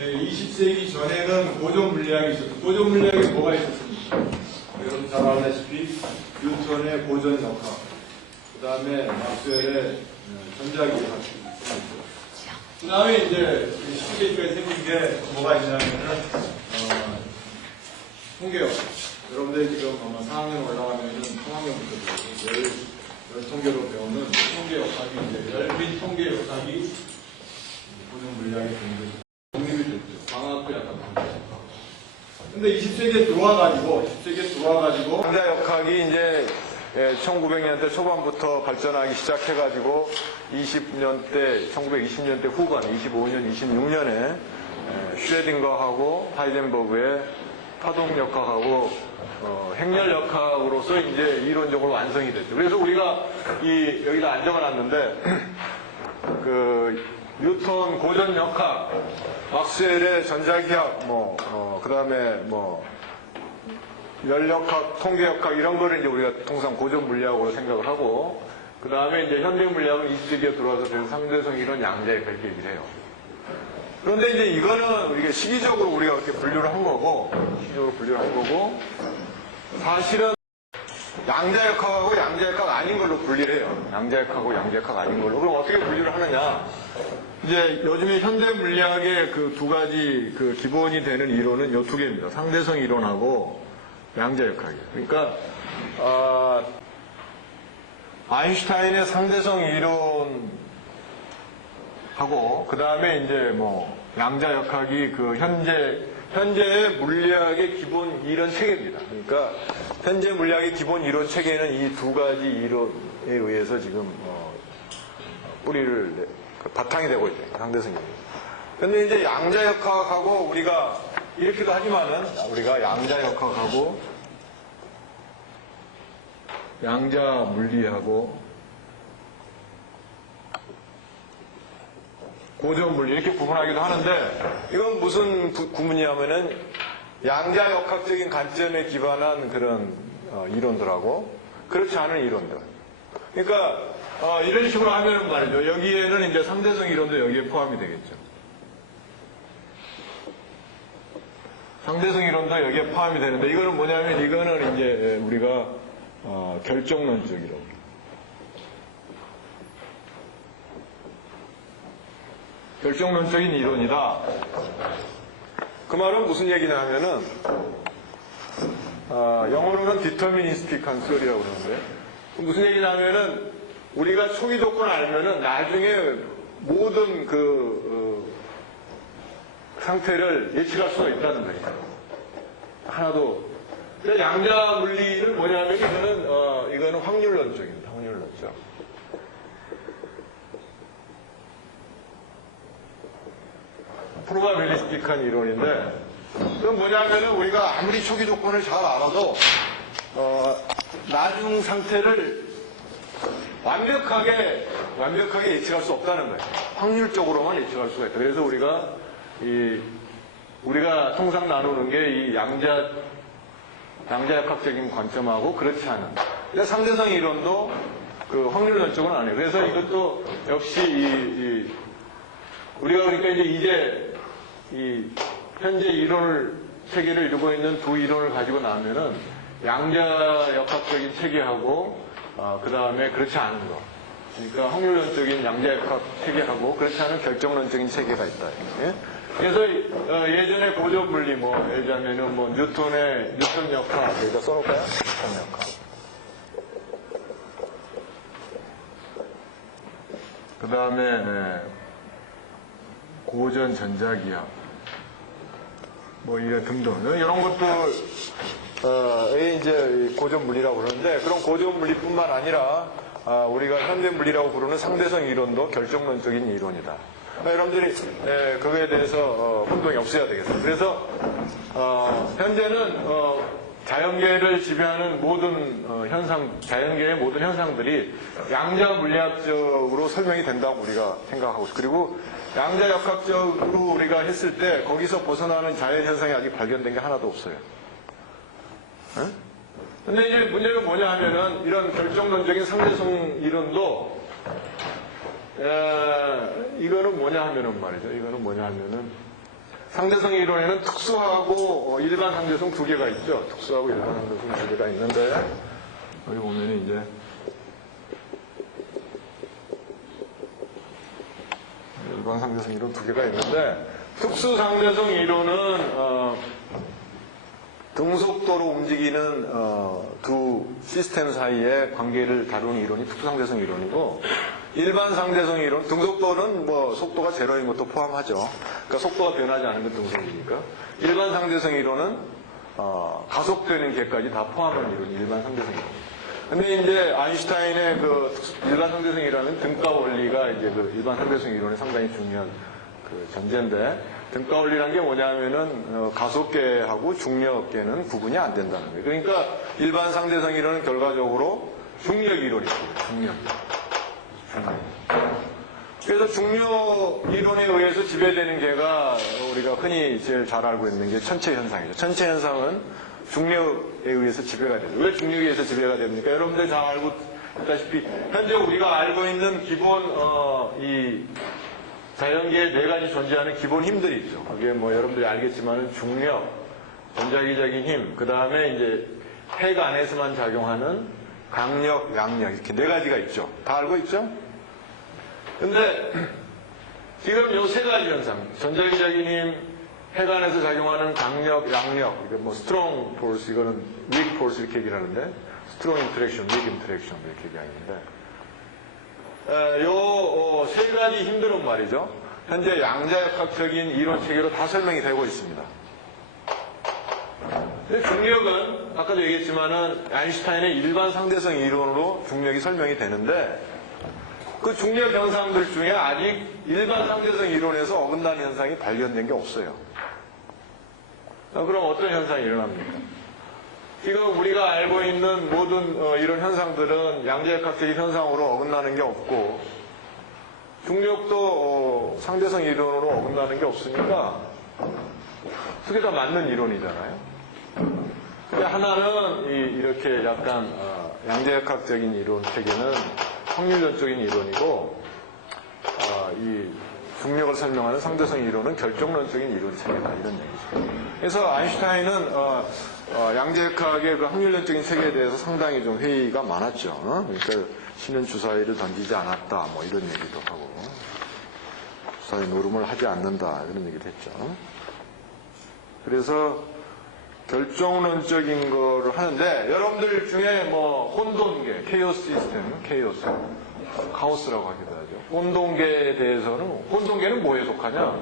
20세기 전에는 고전 물리학이 있었고, 고전 물리학에 뭐가 있었습니까? 여러분 잘 알다시피 뉴턴의 고전 역학, 그 다음에 막스웰의 전자기학, 그 다음에 이제 19세기까지 생긴 게 뭐가 있냐면은 통계학. 여러분들이 지금 아마 4학년 올라가면은 3학년부터 열 통계로 배우는 통계 역학이 이제 열빈 통계 역학이 고전 물리학의 독립이 됐죠. 광학도 약간 독립했고. 근데 20세기에 들어와가지고 양자 역학이 이제 1900년대 초반부터 발전하기 시작해가지고 20년대, 1920년대 후반, 25년, 26년에 슈레딩거하고 하이젠버그의 파동역학하고 행렬역학으로서 이제 이론적으로 완성이 됐죠. 그래서 우리가 여기다 안 적어놨는데 그 뉴턴 고전역학, 막스웰의 전자기학, 그 다음에 열역학, 통계역학 이런 거를 이제 우리가 통상 고전 물리학으로 생각을 하고, 그 다음에 이제 현대 물리학은 20세기에 들어와서 그래서 상대성 이론 양자에 그렇게 얘기를 해요. 그런데 이제 이거는 우리가 시기적으로 우리가 그렇게 분류를 한 거고, 사실은 양자역학하고 양자역학 아닌 걸로 분리를 해요. 양자역학하고 양자역학 아닌 걸로. 그럼 어떻게 분류를 하느냐? 이제 요즘에 현대 물리학의 그 두 가지 그 기본이 되는 이론은 요 두 개입니다. 상대성 이론하고 양자역학이에요. 그러니까 아인슈타인의 상대성 이론하고 그 다음에 이제 양자역학이 그 현재의 물리학의 기본 이론 체계입니다. 그러니까 현재 물리학의 기본 이론 체계는 이 두 가지 이론에 의해서 지금 뿌리를 바탕이 되고 있죠. 상대성 이론. 근데 이제 양자역학하고 우리가 이렇게도 하지만은 우리가 양자역학하고 양자물리하고 고전물리 이렇게 구분하기도 하는데 이건 무슨 구분이냐면은 양자역학적인 관점에 기반한 그런 이론들하고 그렇지 않은 이론들. 그러니까 이런 식으로 하면은 말이죠. 여기에는 이제 상대성 이론도 여기에 포함이 되겠죠. 상대성 이론도 여기에 포함이 되는데 이거는 뭐냐면 이거는 이제 우리가 결정론적 이론. 결정론적인 이론이다. 그 말은 무슨 얘기냐 하면은 영어로는 deterministic theory라고 그러는데 무슨 얘기냐 하면은 우리가 초기 조건 알면은 나중에 모든 상태를 예측할 수가 있다는 거예요. 하나도. 근데 양자 물리는 뭐냐면 이거는 확률론적입니다. 확률론적. 프로바빌리스틱한 이론인데 그건 뭐냐면은 우리가 아무리 초기 조건을 잘 알아도 나중 상태를 완벽하게 예측할 수 없다는 거예요. 확률적으로만 예측할 수가 있다. 그래서 우리가 통상 나누는 게 이 양자역학적인 관점하고 그렇지 않은. 상대성 이론도 그 확률론적은 안 해요. 그래서 이것도 역시 우리가 그러니까 이제 현재 체계를 이루고 있는 두 이론을 가지고 나면은 양자역학적인 체계하고 그 다음에 그렇지 않은 거. 그러니까 확률론적인 양자역학 체계하고 그렇지 않은 결정론적인 체계가 있다. 예? 그래서 예전에 고전 물리 예를 들자면은 뉴턴 역학 여기다 써놓을까요? 뉴턴 역학. 그 다음에 고전 전자기학 이런 등등 이런 것들 이제 고전 물리라고 그러는데 그런 고전 물리뿐만 아니라 우리가 현대 물리라고 부르는 상대성 이론도 결정론적인 이론이다. 여러분들이 그거에 대해서 혼동이 없어야 되겠어요. 그래서 현재는 자연계를 지배하는 모든 자연계의 모든 현상들이 양자 물리학적으로 설명이 된다고 우리가 생각하고 있어요. 그리고 양자역학적으로 우리가 했을 때 거기서 벗어나는 자연현상이 아직 발견된 게 하나도 없어요. 근데 이제 문제가 뭐냐 하면은 이런 결정론적인 상대성 이론도 이거는 뭐냐 하면은 상대성 이론에는 특수하고 일반 상대성 두 개가 있죠. 특수하고 일반 상대성 두 개가 있는데, 여기 보면 이제, 일반 상대성 이론 두 개가 있는데, 특수 상대성 이론은, 등속도로 움직이는 두 시스템 사이의 관계를 다루는 이론이 특수상대성 이론이고, 일반 상대성 이론, 등속도는 뭐 속도가 제로인 것도 포함하죠. 그러니까 속도가 변하지 않은 건 등속이니까. 일반 상대성 이론은 가속되는 개까지 다 포함한 이론이 일반 상대성 이론. 근데 이제 아인슈타인의 그 일반 상대성 이론은 등가 원리가 이제 그 일반 상대성 이론의 상당히 중요한 그 전제인데, 등가 원리란 게 뭐냐면은 가속계하고 중력계는 구분이 안 된다는 거예요. 그러니까 일반 상대성 이론은 결과적으로 중력 이론이에요. 중력. 그래서 중력 이론에 의해서 지배되는 게가 우리가 흔히 제일 잘 알고 있는 게 천체 현상이죠. 천체 현상은 중력에 의해서 지배가 되죠. 왜 중력에 의해서 지배가 됩니까? 여러분들 잘 알고 있다시피 현재 우리가 알고 있는 기본 이 자연계에 네 가지 존재하는 기본 힘들이 있죠. 그게 뭐 여러분들이 알겠지만은 중력, 전자기적인 힘, 그 다음에 이제 핵 안에서만 작용하는 강력, 양력 이렇게 네 가지가 있죠. 다 알고 있죠? 근데 지금 요 세 가지 현상, 전자기적인 힘, 핵 안에서 작용하는 강력, 양력, 이거 뭐 스트롱 포스, 이거는 윅 포스 이렇게 얘기를 하는데, 스트롱 인터랙션, 윅 인터랙션 이렇게 얘기하는데, 요 세 가지 힘들은 말이죠. 현재 양자역학적인 이론 체계로 다 설명이 되고 있습니다. 근데 중력은 아까도 얘기했지만은 아인슈타인의 일반 상대성 이론으로 중력이 설명이 되는데, 그 중력 현상들 중에 아직 일반 상대성 이론에서 어긋나는 현상이 발견된 게 없어요. 그럼 어떤 현상이 일어납니까? 지금 우리가 알고 있는 모든 이런 현상들은 양자역학적인 현상으로 어긋나는 게 없고, 중력도 상대성 이론으로 어긋나는 게 없으니까 그게 다 맞는 이론이잖아요. 근데 하나는 이렇게 약간 양자역학적인 이론 체계는 확률론적인 이론이고, 이 중력을 설명하는 상대성 이론은 결정론적인 이론 체계다, 이런 얘기죠. 그래서 아인슈타인은 양자역학의 그 확률론적인 체계에 대해서 상당히 좀 회의가 많았죠. 그러니까 신은 주사위를 던지지 않았다, 뭐 이런 얘기도 하고, 주사위 노름을 하지 않는다, 이런 얘기도 했죠. 그래서 결정론적인 거를 하는데, 여러분들 중에 뭐 혼돈계, 케이오스 시스템, 케이오스, 카오스라고 하기도 하죠. 혼돈계에 대해서는, 혼돈계는 뭐에 속하냐?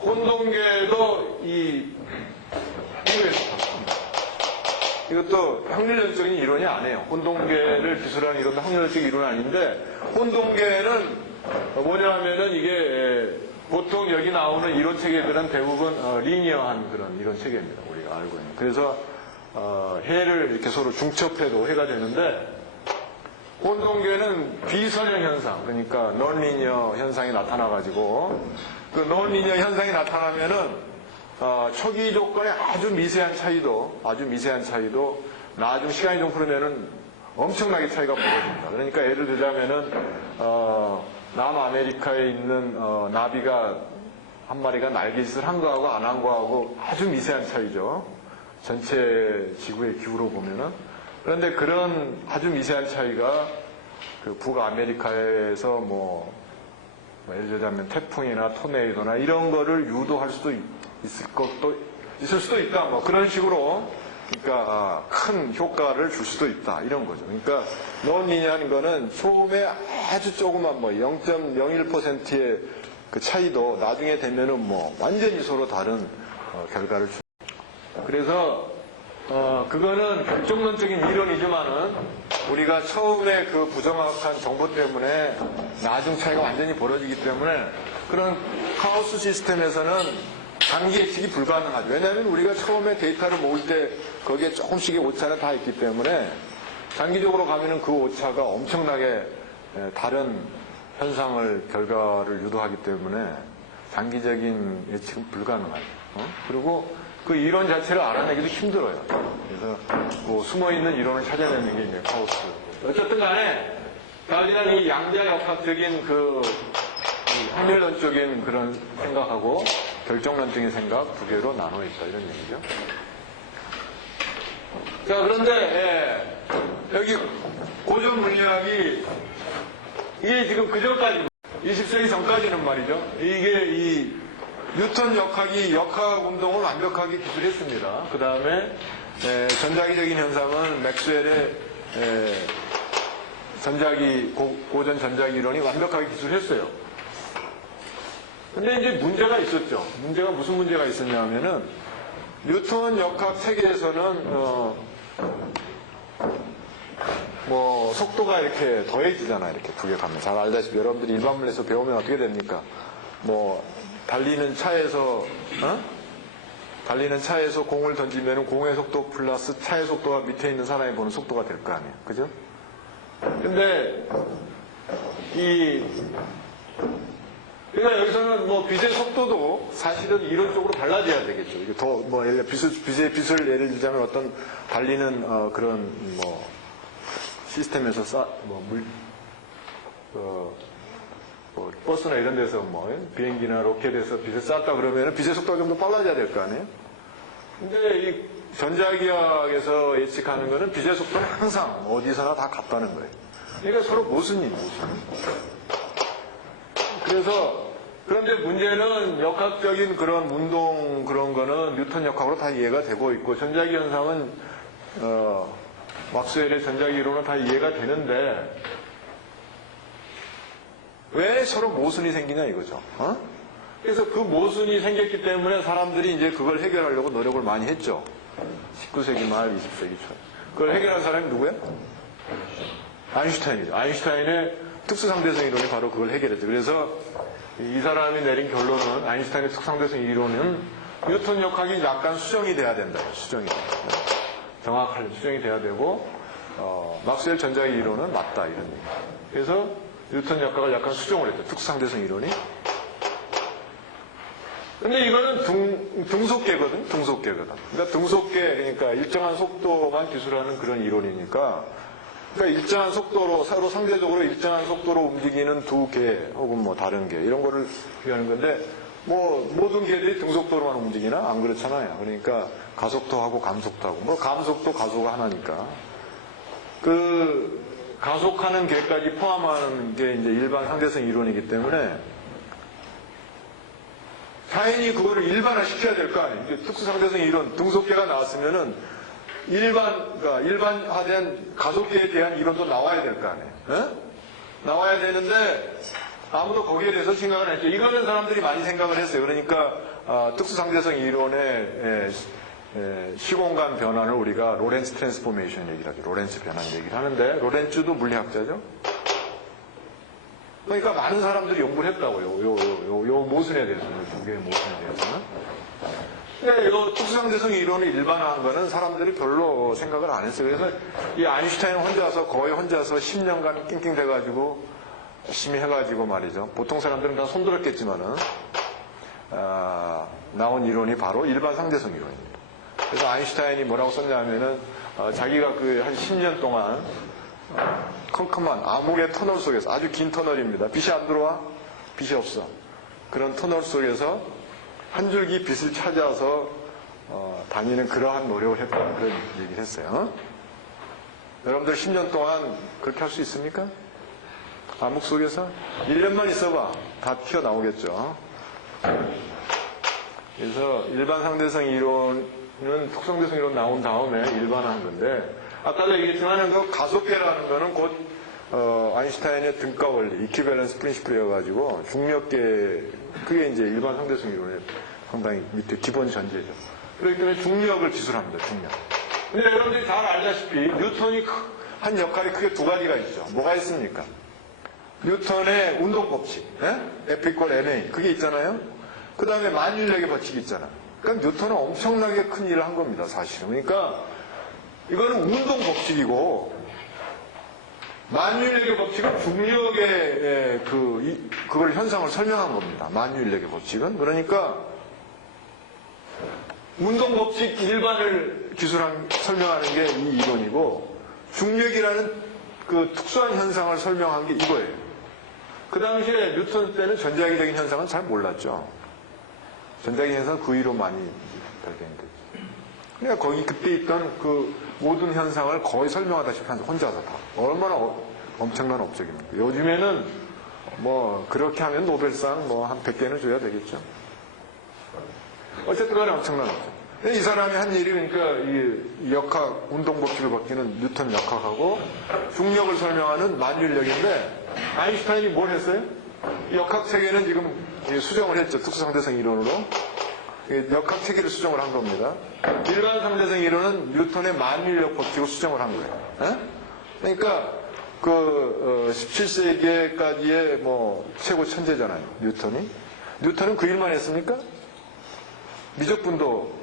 혼돈계도 이거에 속합니다. 이것도 확률론적인 이론이 아니에요. 혼돈계를 기술하는 이론도 확률론적인 이론은 아닌데, 혼돈계는 뭐냐면은 이게 보통 여기 나오는 이론 체계들은 대부분 리니어한 그런 이론 체계입니다. 우리가 알고 있는. 그래서 해를 이렇게 서로 중첩해도 해가 되는데, 혼돈계는 비선형 현상, 그러니까 넌리니어 현상이 나타나가지고, 그 넌리니어 현상이 나타나면은 초기 조건의 아주 미세한 차이도 나중 시간이 좀 흐르면은 엄청나게 차이가 벌어집니다. 그러니까 예를 들자면은 남아메리카에 있는 나비가 한 마리가 날개짓을 한 거하고 안 한 거하고 아주 미세한 차이죠. 전체 지구의 기후로 보면은. 그런데 그런 아주 미세한 차이가 그 북아메리카에서 뭐 예를 들자면 태풍이나 토네이도나 이런 거를 유도할 수도 있을 수도 있다. 뭐 그런 식으로, 그러니까 큰 효과를 줄 수도 있다, 이런 거죠. 그러니까 논리냐는 거는 처음에 아주 조그만 뭐 0.01%의 그 차이도 나중에 되면은 뭐 완전히 서로 다른 결과를 줍니다. 그래서 그거는 결정론적인 이론이지만은 우리가 처음에 그 부정확한 정보 때문에 나중 차이가 완전히 벌어지기 때문에 그런 카오스 시스템에서는 단기 예측이 불가능하죠. 왜냐하면 우리가 처음에 데이터를 모을 때 거기에 조금씩의 오차는 다 있기 때문에 장기적으로 가면은 그 오차가 엄청나게 다른 현상을, 결과를 유도하기 때문에 장기적인 예측은 불가능하죠. 그리고 그 이론 자체를 알아내기도 힘들어요. 그래서 뭐 숨어있는 이론을 찾아내는 게 이제 카오스. 어쨌든 간에 다윈은 이 양자역학적인 그 확률론적인 그런 생각하고 결정론적인 생각 두 개로 나눠 있다 이런 얘기죠. 자, 그런데 여기 고전 물리학이 이게 지금 그전까지 20세기 전까지는 말이죠. 이게 이 뉴턴 역학이 역학 운동을 완벽하게 기술했습니다. 그 다음에 전자기적인 현상은 맥스웰의 고전 전자기 이론이 완벽하게 기술했어요. 근데 이제 문제가 있었죠. 문제가 무슨 문제가 있었냐면은 뉴턴 역학 세계에서는 뭐 속도가 이렇게 더해지잖아요. 이렇게 두 개 가면 잘 알다시피 여러분들이 일반 물리에서 배우면 어떻게 됩니까? 뭐 달리는 차에서 공을 던지면 공의 속도 플러스 차의 속도가 밑에 있는 사람이 보는 속도가 될 거 아니에요. 그죠? 근데 그러니까 여기서는 뭐 빛의 속도도 사실은 이론적으로 달라져야 되겠죠. 이게 더 뭐 빛을 예를 들자면 어떤 달리는 그런 뭐 시스템에서 버스나 이런 데서 뭐 비행기나 로켓에서 빛을 쐈다 그러면 빛의 속도가 좀 더 빨라져야 될 거 아니에요? 근데 이 전자기학에서 예측하는 거는 빛의 속도는 항상 어디서나 다 같다는 거예요. 그러니까 서로 모순이에요. 그래서 그런데 문제는 역학적인 그런 운동 그런 거는 뉴턴 역학으로 다 이해가 되고 있고 전자기 현상은 막스웰의 전자기 이론은 다 이해가 되는데 왜 서로 모순이 생기냐 이거죠. 그래서 그 모순이 생겼기 때문에 사람들이 이제 그걸 해결하려고 노력을 많이 했죠. 19세기 말 20세기 초. 그걸 해결한 사람이 누구야? 아인슈타인이죠. 아인슈타인의 특수상대성 이론이 바로 그걸 해결했죠. 그래서 이 사람이 내린 결론은 아인슈타인의 특수상대성 이론은 뉴턴 역학이 약간 수정이 돼야 된다. 수정이. 정확한 수정이 돼야 되고 막스웰 전자기 이론은 맞다. 이런 얘기. 그래서 뉴턴 역학을 약간 수정을 했죠. 특수상대성 이론이. 근데 이거는 등속계거든. 그러니까 등속계, 그러니까 일정한 속도만 기술하는 그런 이론이니까 그러니까 일정한 속도로 서로 상대적으로 일정한 속도로 움직이는 두 개 혹은 뭐 다른 개 이런 거를 비하는 건데 뭐 모든 개들이 등속도로만 움직이나 안 그렇잖아요. 그러니까 가속도하고 감속도하고 뭐 감속도 가속은 하나니까 그 가속하는 개까지 포함하는 게 이제 일반 상대성 이론이기 때문에 자연히 그거를 일반화 시켜야 될 거 아니에요. 이제 특수상대성 이론 등속계가 나왔으면은 그러니까 일반화된 가속계에 대한 이론도 나와야 될 거 아니에요. 에? 나와야 되는데 아무도 거기에 대해서 생각을 안 했죠. 이거는 사람들이 많이 생각을 했어요. 그러니까 특수상대성 이론의 시공간 변환을 우리가 로렌츠 트랜스포메이션 얘기를 하죠. 로렌츠 변환 얘기를 하는데 로렌츠도 물리학자죠. 그러니까 많은 사람들이 연구를 했다고요. 요 모순에 대해서는, 두 개의 모순에 대해서는. 근데 이 특수상대성 이론을 일반화한 거는 사람들이 별로 생각을 안 했어요. 그래서 이 아인슈타인 거의 혼자서 10년간 낑낑대가지고 열심히 해가지고 말이죠. 보통 사람들은 다 손들었겠지만은 나온 이론이 바로 일반 상대성 이론입니다. 그래서 아인슈타인이 뭐라고 썼냐면은 자기가 그 한 10년 동안 컴컴한 암흑의 터널 속에서 아주 긴 터널입니다. 빛이 안 들어와? 빛이 없어. 그런 터널 속에서 한 줄기 빛을 찾아서 다니는 그러한 노력을 했다는 그런 얘기를 했어요. 여러분들 10년 동안 그렇게 할 수 있습니까? 암흑 속에서? 1년만 있어봐. 다 튀어나오겠죠. 그래서 일반 상대성 이론은 특성대성 이론 나온 다음에 일반화한 건데 아까도 얘기했지만 그 가속계라는 거는 곧 아인슈타인의 등가 원리, 이퀴밸런스 프린시플이어가지고 중력계 그게 이제 일반 상대성 이론의 상당히 밑에 기본 전제죠. 그렇기 때문에 중력을 기술합니다. 중력. 근데 여러분들이 잘 알다시피 뉴턴이 한 역할이 크게 두 가지가 있죠. 뭐가 있습니까? 뉴턴의 운동 법칙, F = ma 그게 있잖아요. 그 다음에 만유인력의 법칙이 있잖아요. 그러니까 뉴턴은 엄청나게 큰 일을 한 겁니다. 사실은. 그러니까 이거는 운동 법칙이고 만유인력의 법칙은 중력의 그걸 현상을 설명한 겁니다. 만유인력의 법칙은. 그러니까 운동 법칙 일반을 설명하는 게 이 이론이고 중력이라는 그 특수한 현상을 설명한 게 이거예요. 그 당시에 뉴턴 때는 전자기적인 현상은 잘 몰랐죠. 전자기 현상 그 위로 많이 발견이 되죠. 그러니까 거기 그때 있던 그 모든 현상을 거의 설명하다시피 혼자서 다. 얼마나 엄청난 업적입니까? 요즘에는 뭐 그렇게 하면 노벨상 뭐 한 100개는 줘야 되겠죠. 어쨌든 간에 엄청난 업적. 이 사람이 한 일이 그러니까 이 역학, 운동법칙을 바뀌는 뉴턴 역학하고 중력을 설명하는 만율력인데 아인슈타인이 뭘 했어요? 역학 체계는 지금 수정을 했죠. 특수상대성 이론으로. 역학 체계를 수정을 한 겁니다. 일반 상대성 이론은 뉴턴의 만율력 법칙을 수정을 한 거예요. 에? 그러니까 그 17세기까지의 뭐 최고 천재잖아요. 뉴턴이. 뉴턴은 그 일만 했습니까? 미적분도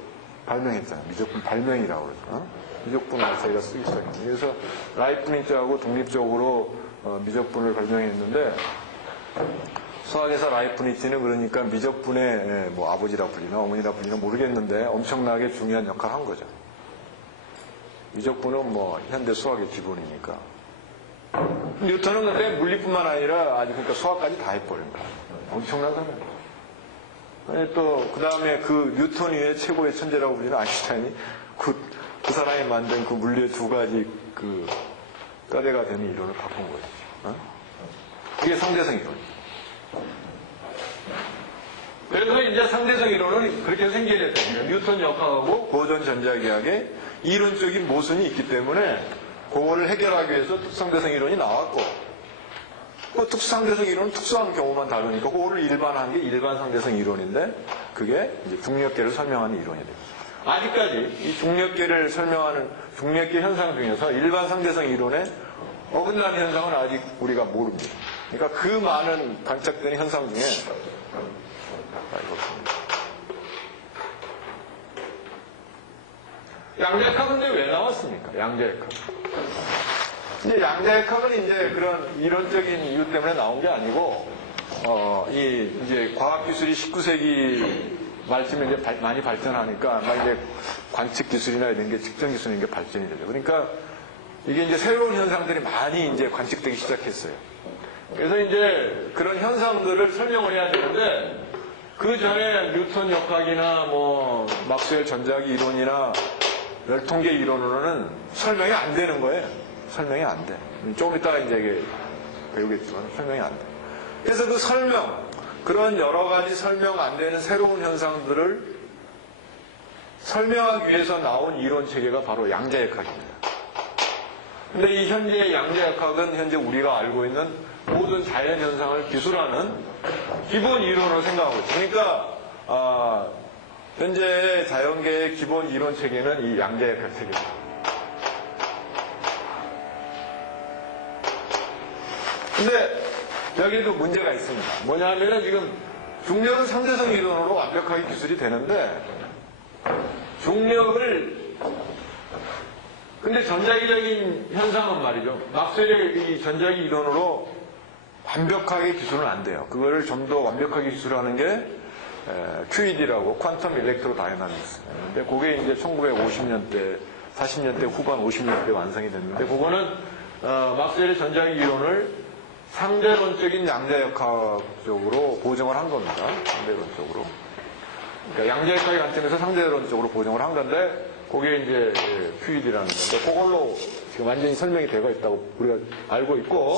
발명했잖아요. 미적분 발명이라고 그러죠. 미적분을 자기가 쓰기 시작했어요. 그래서 라이프니츠하고 독립적으로 미적분을 발명했는데 수학에서 라이프니츠는 그러니까 미적분의 뭐 아버지라 불리나 어머니라 불리나 모르겠는데 엄청나게 중요한 역할을 한 거죠. 미적분은 뭐 현대 수학의 기본이니까. 뉴턴은 근데 물리뿐만 아니라 아주 그러니까 수학까지 다 해버린 거예요. 엄청난 사람이에요. 또, 그 다음에 그 뉴턴 위에 최고의 천재라고 불리는 아인슈타인이 그 사람이 만든 그 물리의 두 가지 그 까대가 되는 이론을 바꾼 거예요. 어? 그게 상대성 이론이에요. 그래서 이제 상대성 이론은 그렇게 생겨야 됩니다. 뉴턴 역학하고 고전 전자기학의 이론적인 모순이 있기 때문에 그거를 해결하기 위해서 특수상대성 이론이 나왔고 그 특수상대성 이론은 특수한 경우만 다루니까 그거를 일반화한 게 일반 상대성 이론인데 그게 이제 중력계를 설명하는 이론이 됩니다. 아직까지 이 중력계를 설명하는 중력계 현상 중에서 일반 상대성 이론에 어긋나는 현상은 아직 우리가 모릅니다. 그러니까 그 많은 관측되는 현상 중에 양자역학은 근데 왜 나왔습니까? 양자역학. 이제 양자역학은 이제 그런 이론적인 이유 때문에 나온 게 아니고, 이제 과학기술이 19세기 말쯤에 이제 많이 발전하니까, 아마 이제 관측 기술이나 이런 게 측정 기술인 게 발전이 되죠. 그러니까 이게 이제 새로운 현상들이 많이 이제 관측되기 시작했어요. 그래서 이제 그런 현상들을 설명을 해야 되는데, 그 전에 뉴턴 역학이나 뭐, 막스웰 전자기 이론이나 열통계 이론으로는 설명이 안 되는 거예요. 설명이 안 돼. 조금 이따가 이제 배우겠지만 설명이 안 돼. 그래서 그 설명, 그런 여러 가지 설명 안 되는 새로운 현상들을 설명하기 위해서 나온 이론 체계가 바로 양자역학입니다. 근데 이 현재의 양자역학은 현재 우리가 알고 있는 모든 자연 현상을 기술하는 기본 이론으로 생각하고 있죠. 그러니까 현재 자연계의 기본 이론 체계는 이 양자역학 체계입니다. 근데 여기에도 문제가 있습니다. 뭐냐 하면은 지금 중력은 상대성 이론으로 완벽하게 기술이 되는데 중력을 근데 전자기적인 현상은 말이죠. 막스웰의 이 전자기 이론으로 완벽하게 기술은 안 돼요. 그거를 좀 더 완벽하게 기술하는 게 QED라고 퀀텀 일렉트로 다이나믹스. 근데 그게 이제 1950년대, 40년대 후반 50년대 완성이 됐는데 그거는 막스웰의 전자기 이론을 상대론적인 양자역학적으로 보정을 한 겁니다. 상대론적으로. 그러니까 양자역학의 관점에서 상대론적으로 보정을 한 건데 그게 이제 QED라는 건데 그걸로 지금 완전히 설명이 되고 있다고 우리가 알고 있고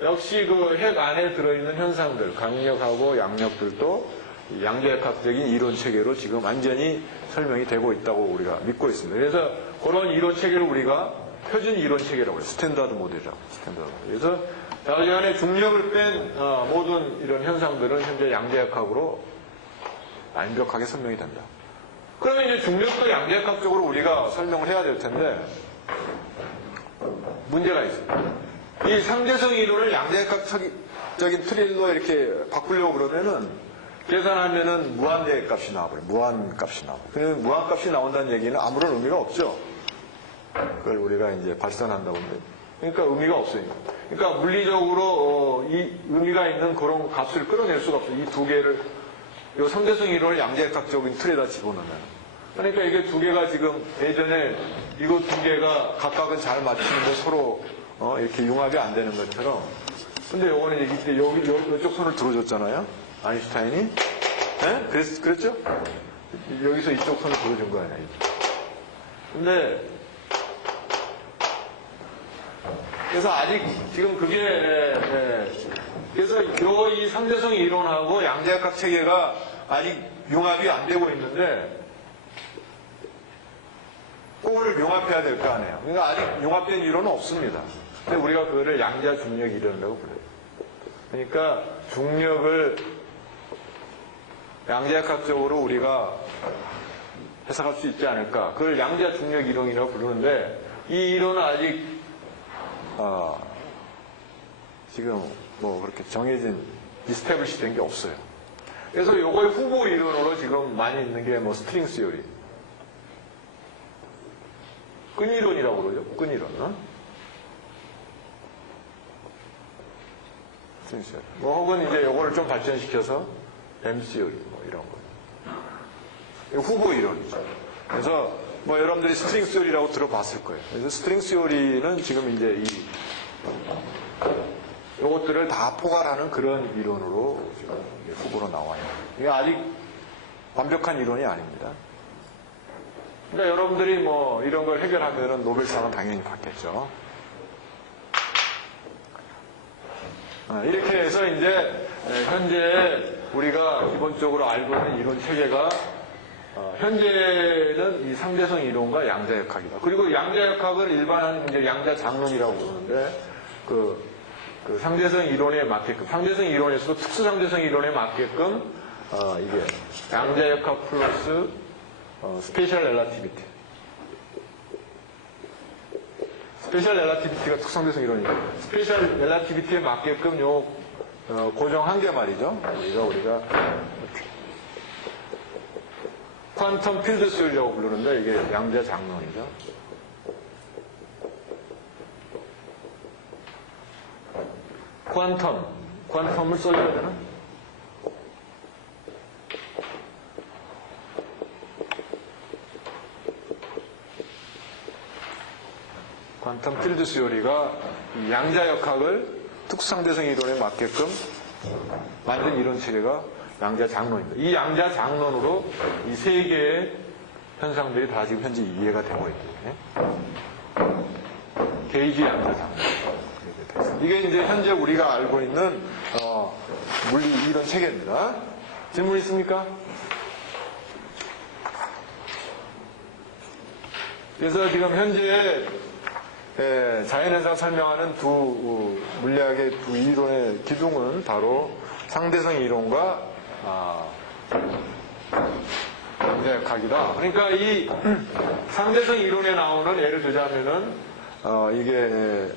역시 그 핵 안에 들어있는 현상들, 강력하고 양력들도 양자역학적인 이론 체계로 지금 완전히 설명이 되고 있다고 우리가 믿고 있습니다. 그래서 그런 이론 체계를 우리가 표준 이론 체계라고 해요. 스탠다드 모델이라고. 스탠다드 모델. 그래서 자연의 중력을 뺀 모든 이런 현상들은 현재 양자역학으로 완벽하게 설명이 된다. 그러면 이제 중력도 양자역학적으로 우리가 설명을 해야 될 텐데 문제가 있어요. 이 상대성 이론을 양자역학적인 틀로 이렇게 바꾸려고 그러면은 계산하면은 무한대 값이 나와버려요. 무한값이 나와요. 그러면 무한값이 나온다는 얘기는 아무런 의미가 없죠. 그걸 우리가 이제 발산한다고 하는데. 그러니까 의미가 없어요. 그러니까 물리적으로 이 의미가 있는 그런 값을 끌어낼 수가 없어요. 이 두 개를 이 상대성 이론을 양자역학적인 틀에다 집어넣으면. 그러니까 이게 두 개가 지금 예전에 이거 두 개가 각각은 잘 맞추는데 서로 이렇게 융합이 안 되는 것처럼. 근데 요거는 이때 이쪽 손을 들어줬잖아요. 아인슈타인이. 네? 그랬죠? 여기서 이쪽 선을 보여준 거 아니야. 근데 그래서 아직 지금 그게 그래서 이 상대성 이론하고 양자역학 체계가 아직 융합이 안 되고 있는데 꼴을 융합해야 될 거 아니에요. 그러니까 아직 융합된 이론은 없습니다. 근데 우리가 그거를 양자 중력 이론이라고 불러요. 그러니까 중력을 양자역학적으로 우리가 해석할 수 있지 않을까. 그걸 양자 중력 이론이라고 부르는데 이 이론은 아직 지금 뭐 그렇게 정해진 이스태블리시 된 게 없어요. 그래서 요거의 후보 이론으로 지금 많이 있는 게 뭐 스트링 시어리, 끈이론이라고 그러죠. 끈이론. 스트링 시어리. 뭐 혹은 이제 요거를 좀 발전시켜서 M 시어리 뭐 이런 거. 후보 이론이죠. 그래서 뭐 여러분들이 스트링 시어리라고 들어봤을 거예요. 그래서 스트링 시어리는 지금 이제 요것들을 다 포괄하는 그런 이론으로 지금 후보로 나와요. 이게 아직 완벽한 이론이 아닙니다. 그러니까 여러분들이 뭐 이런 걸 해결하면은 노벨상은 당연히 받겠죠. 이렇게 해서 이제 현재 우리가 기본적으로 알고 있는 이론 체계가 현재는 이 상대성 이론과 양자역학이다. 그리고 양자역학을 일반한 이제 양자장론이라고 부르는데 그 상대성 이론에 맞게끔, 상대성 이론에서도 특수 상대성 이론에 맞게끔 이게 양자역학 플러스 스페셜 렐라티비티. 스페셜 렐라티비티가 특수상대성 이론이고 스페셜 렐라티비티에 맞게끔 요 고정 한 개 말이죠. 우리가 퀀텀 필드 시어리라고 부르는데 이게 양자장론이죠. 퀀텀을 써줘야 되나? 퀀텀 필드 시어리가 양자역학을 특수상대성 이론에 맞게끔 만든 이론 체계가 양자장론입니다. 이 양자장론으로 이 세 개의 현상들이 다 지금 현재 이해가 되고 있거든요. 게이지 양자장론. 이게 이제 현재 우리가 알고 있는 물리 이론 체계입니다. 질문 있습니까? 그래서 지금 현재 자연현상 설명하는 두 물리학의 두 이론의 기둥은 바로 상대성 이론과 양자역학이다. 그러니까 이 상대성 이론에 나오는 예를 들자면은 이게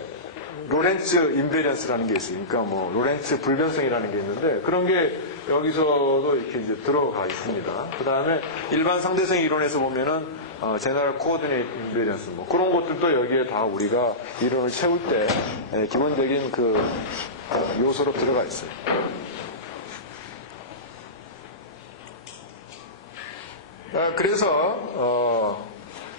로렌츠 인베리언스라는 게 있어요. 그러니까 뭐 로렌츠 불변성이라는 게 있는데 그런 게 여기서도 이렇게 이제 들어가 있습니다. 그 다음에 일반 상대성 이론에서 보면은 제너럴 코어디네이트 인베리언스 뭐 그런 것들도 여기에 다 우리가 이론을 채울 때 기본적인 그 요소로 들어가 있어요. 그래서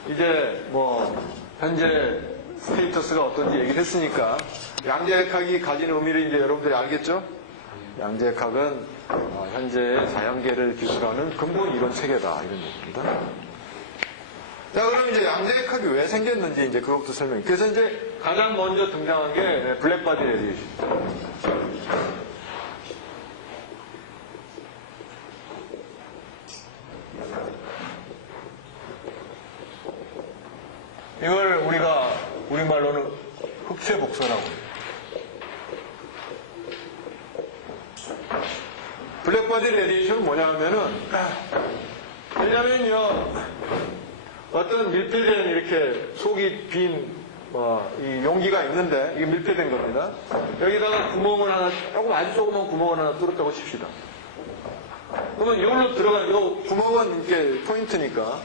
이제 뭐 현재 스테이터스가 어떤지 얘기를 했으니까 양자역학이 가진 의미를 이제 여러분들이 알겠죠? 양자역학은 현재 자연계를 기술하는 근본 이론 체계다 이런 얘기입니다. 자, 그럼 이제 양자역학이 왜 생겼는지 이제 그것부터 설명해. 그래서 이제 가장 먼저 등장한 게 블랙바디 레디에이션. 이걸 우리가 우리말로는 흑체 복사라고 해요. 블랙바디 레디에이션은 뭐냐 하면은 왜냐면요 어떤 밀폐된 이렇게 속이 빈 이 용기가 있는데 이게 밀폐된 겁니다. 여기다가 구멍을 하나 아주 조그만 구멍을 하나 뚫었다고 칩시다. 그러면 이걸로 들어가는 이 구멍은 이렇게 포인트니까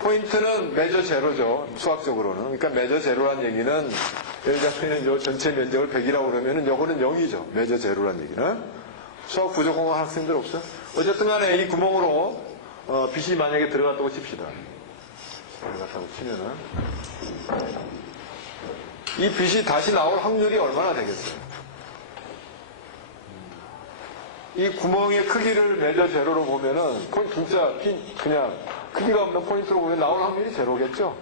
포인트는 매저 제로죠. 수학적으로는. 그러니까 매저 제로란 얘기는 예를 들면 요 전체 면적을 100이라고 그러면은 요거는 0이죠. 매저 제로란 얘기는. 수학 부족한 학생들 없어요? 어쨌든 간에 이 구멍으로 빛이 만약에 들어갔다고 칩시다. 들어갔다고 치면은 이 빛이 다시 나올 확률이 얼마나 되겠어요? 이 구멍의 크기를 매저 제로로 보면은 진짜 그냥 크기가 없는 포인트로 보면 나올 확률이 제로겠죠?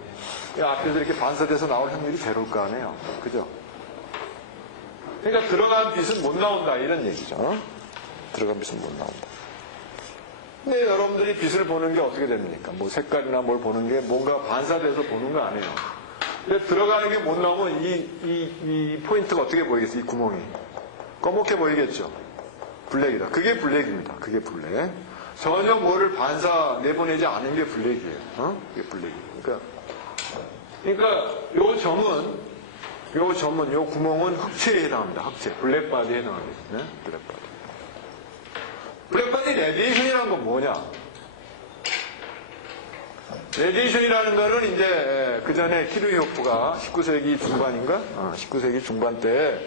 앞에서 이렇게 반사돼서 나올 확률이 제로일 거 아니에요. 그죠? 그러니까 들어간 빛은 못 나온다 이런 얘기죠. 들어간 빛은 못 나온다. 근데 여러분들이 빛을 보는 게 어떻게 됩니까? 뭐 색깔이나 뭘 보는 게 뭔가 반사돼서 보는 거 아니에요. 근데 들어가는 게 못 나오면 이 포인트가 어떻게 보이겠어요? 이 구멍이. 검게 보이겠죠? 블랙이다. 그게 블랙입니다. 그게 블랙. 전혀 뭐를 내보내지 않은 게 블랙이에요. 그게 블랙이에요. 그러니까 요 구멍은 흑체에 해당합니다. 흑체. 블랙바디에 해당합니다. 네? 블랙바디. 블랙바디 레디에이션이라는 건 뭐냐? 레디에이션이라는 거는 이제 그 전에 키르요프가 19세기 중반인가? 19세기 중반 때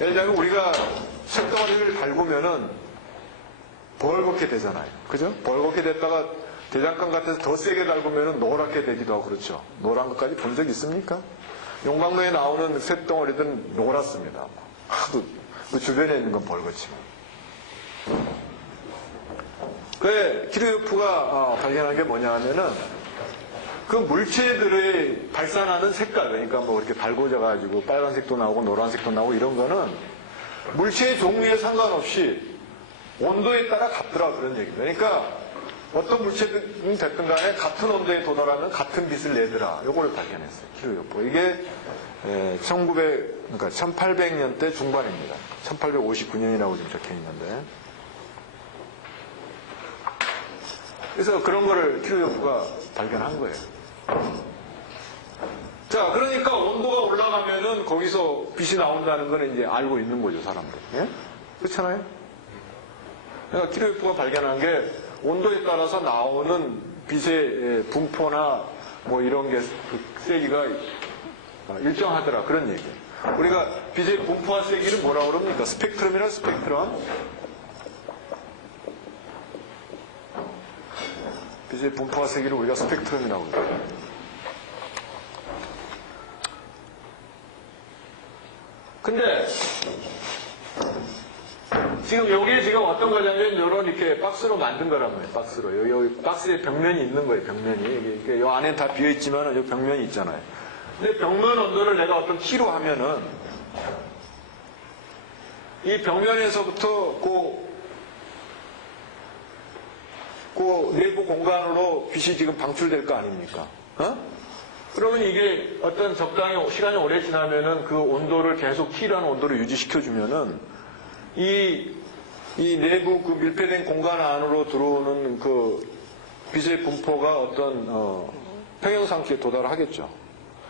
예를 들면 우리가 색덩어리를 밟으면은 벌겋게 되잖아요. 그죠? 벌겋게 됐다가 대장간 같아서 더 세게 밟으면은 노랗게 되기도 하고 그렇죠. 노란 것까지 본 적 있습니까? 용광로에 나오는 색덩어리들은 노랗습니다. 하도 그 주변에 있는 건 벌겋지만. 그 키르요프가 발견한 게 뭐냐 하면은 그 물체들의 발산하는 색깔, 그러니까 뭐 이렇게 밝아져가지고 빨간색도 나오고 노란색도 나오고 이런 거는 물체의 종류에 상관없이 온도에 따라 같더라 그런 얘기입니다. 그러니까 어떤 물체든 됐든 간에 같은 온도에 도달하면 같은 빛을 내더라. 요걸 발견했어요. 키르요프. 이게 1800년대 중반입니다. 1859년이라고 지금 적혀 있는데. 그래서 그런 거를 키르요프가 발견한 거예요. 자, 그러니까 온도가 올라가면은 거기서 빛이 나온다는 거는 이제 알고 있는 거죠, 사람들. 예? 그렇잖아요? 그러니까 키르요프가 발견한 게 온도에 따라서 나오는 빛의 분포나 뭐 이런 게 세기가 일정하더라. 그런 얘기예요. 우리가 빛의 분포와 세기를 뭐라고 그럽니까? 스펙트럼이라 스펙트럼. 빛의 분포와 세기를 우리가 스펙트럼이라고 그래요. 근데 지금 여기에 지금 어떤 거냐면 이런 이렇게 박스로 만든 거란 말이에요. 박스로. 여기 박스에 벽면이 있는 거예요. 벽면이. 이 안에 다 비어 있지만 여기 벽면이 있잖아요. 근데 벽면 온도를 내가 어떤 키로 하면은 이 벽면에서부터 그 내부 공간으로 빛이 지금 방출될 거 아닙니까? 그러면 이게 어떤 적당히 시간이 오래 지나면은 그 온도를 계속 T라는 온도를 유지시켜주면은 이 내부 그 밀폐된 공간 안으로 들어오는 그 빛의 분포가 어떤 평형상태에 도달하겠죠.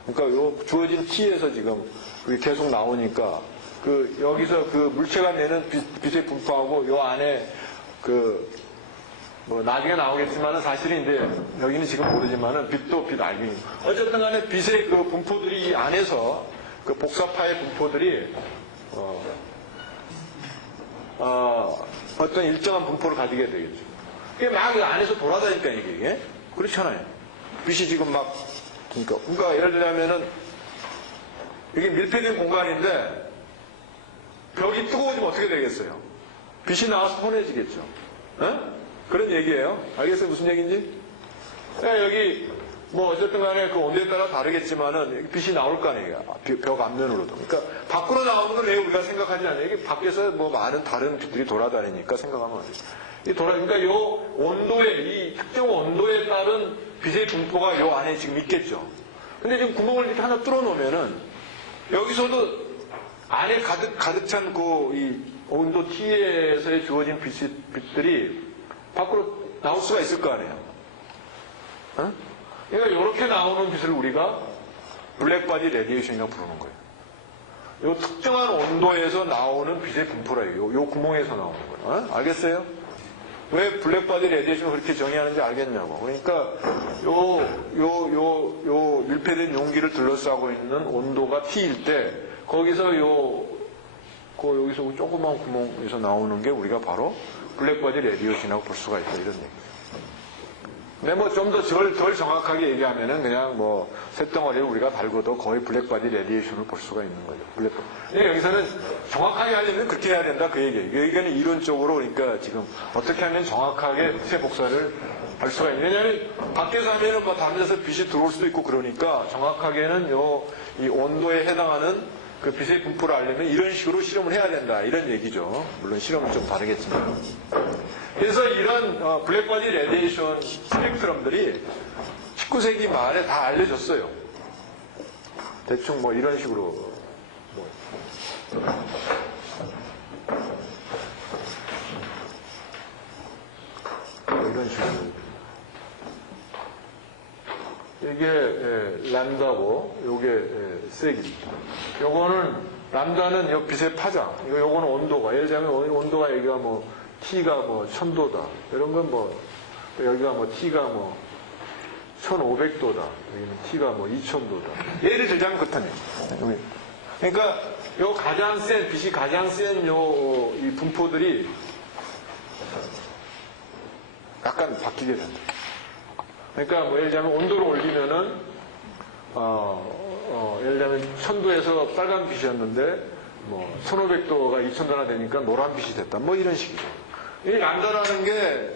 그러니까 요 주어진 T에서 지금 그게 계속 나오니까 그 여기서 그 물체가 내는 빛의 분포하고 요 안에 뭐 나중에 나오겠지만은 사실은 이제 여기는 지금 모르지만은 빛도 빛 알기. 어쨌든 간에 빛의 그 분포들이 이 안에서 그 복사파의 분포들이 어떤 일정한 분포를 가지게 되겠죠. 이게 막 안에서 돌아다니까 이게 그렇잖아요. 빛이 지금 막 그러니까 예를 들자면은 이게 밀폐된 공간인데 벽이 뜨거워지면 어떻게 되겠어요? 빛이 나와서 환해지겠죠. 그런 얘기예요. 알겠어요? 무슨 얘기인지? 여기 뭐 어쨌든 간에 그 온도에 따라 다르겠지만은 빛이 나올 거 아니에요. 벽 앞면으로도. 그러니까 밖으로 나오는 건 왜 우리가 생각하지 않아요? 이게 밖에서 뭐 많은 다른 빛들이 돌아다니니까 생각하면 안 돼요. 그러니까 요 온도에, 이 특정 온도에 따른 빛의 분포가 요 안에 지금 있겠죠. 근데 지금 구멍을 이렇게 하나 뚫어 놓으면은 여기서도 안에 가득 찬 이 온도 T에서의 주어진 빛들이 밖으로 나올 수가 있을 거 아니에요. 그러니까 이렇게 나오는 빛을 우리가 블랙바디 레디에이션이라고 부르는 거예요. 이 특정한 온도에서 나오는 빛의 분포라요. 요 구멍에서 나오는 거예요. 알겠어요? 왜 블랙바디 레디에이션을 그렇게 정의하는지 알겠냐고. 그러니까 요 밀폐된 용기를 둘러싸고 있는 온도가 T일 때 거기서 여기서 조그만 구멍에서 나오는 게 우리가 바로 블랙바디 레디에이션이라고 볼 수가 있다. 이런 얘기예요. 근데 뭐 좀 더 덜 정확하게 얘기하면은 그냥 뭐 쇳덩어리를 우리가 달고도 거의 블랙바디 레디에이션을 볼 수가 있는 거죠. 블랙바디. 근데 여기서는 정확하게 하려면 그렇게 해야 된다 그 얘기예요. 여기는 이론적으로 그러니까 지금 어떻게 하면 정확하게 빛의 복사를 할 수가 있는. 왜냐하면 밖에서 하면은 뭐 다른 데서 빛이 들어올 수도 있고 그러니까 정확하게는 이 온도에 해당하는 그 빛의 분포를 알려면 이런 식으로 실험을 해야 된다 이런 얘기죠. 물론 실험은 좀 다르겠지만. 그래서 이런 블랙바디 레디에이션 스펙트럼들이 19세기 말에 다 알려졌어요. 대충 뭐 이런 식으로 이런 식으로 이게 람다고 요게 세기입니다. 요거는 람다는 요 빛의 파장, 요거는 온도가 예를 들면 온도가 여기가 뭐 T가 뭐 1000도다 이런 건 뭐 여기가 뭐 T가 뭐 1500도다 여기는 T가 뭐 2000도다 예를 들자면 그렇다네요. 그러니까 요 가장 센 빛이 가장 센 요 이 분포들이 약간 바뀌게 된다. 그러니까 뭐 예를 들자면 온도를 올리면은 예를 들자면 1000도에서 빨간 빛이었는데 뭐 1500도가 2000도나 되니까 노란 빛이 됐다. 뭐 이런 식이죠. 이 람다라는 게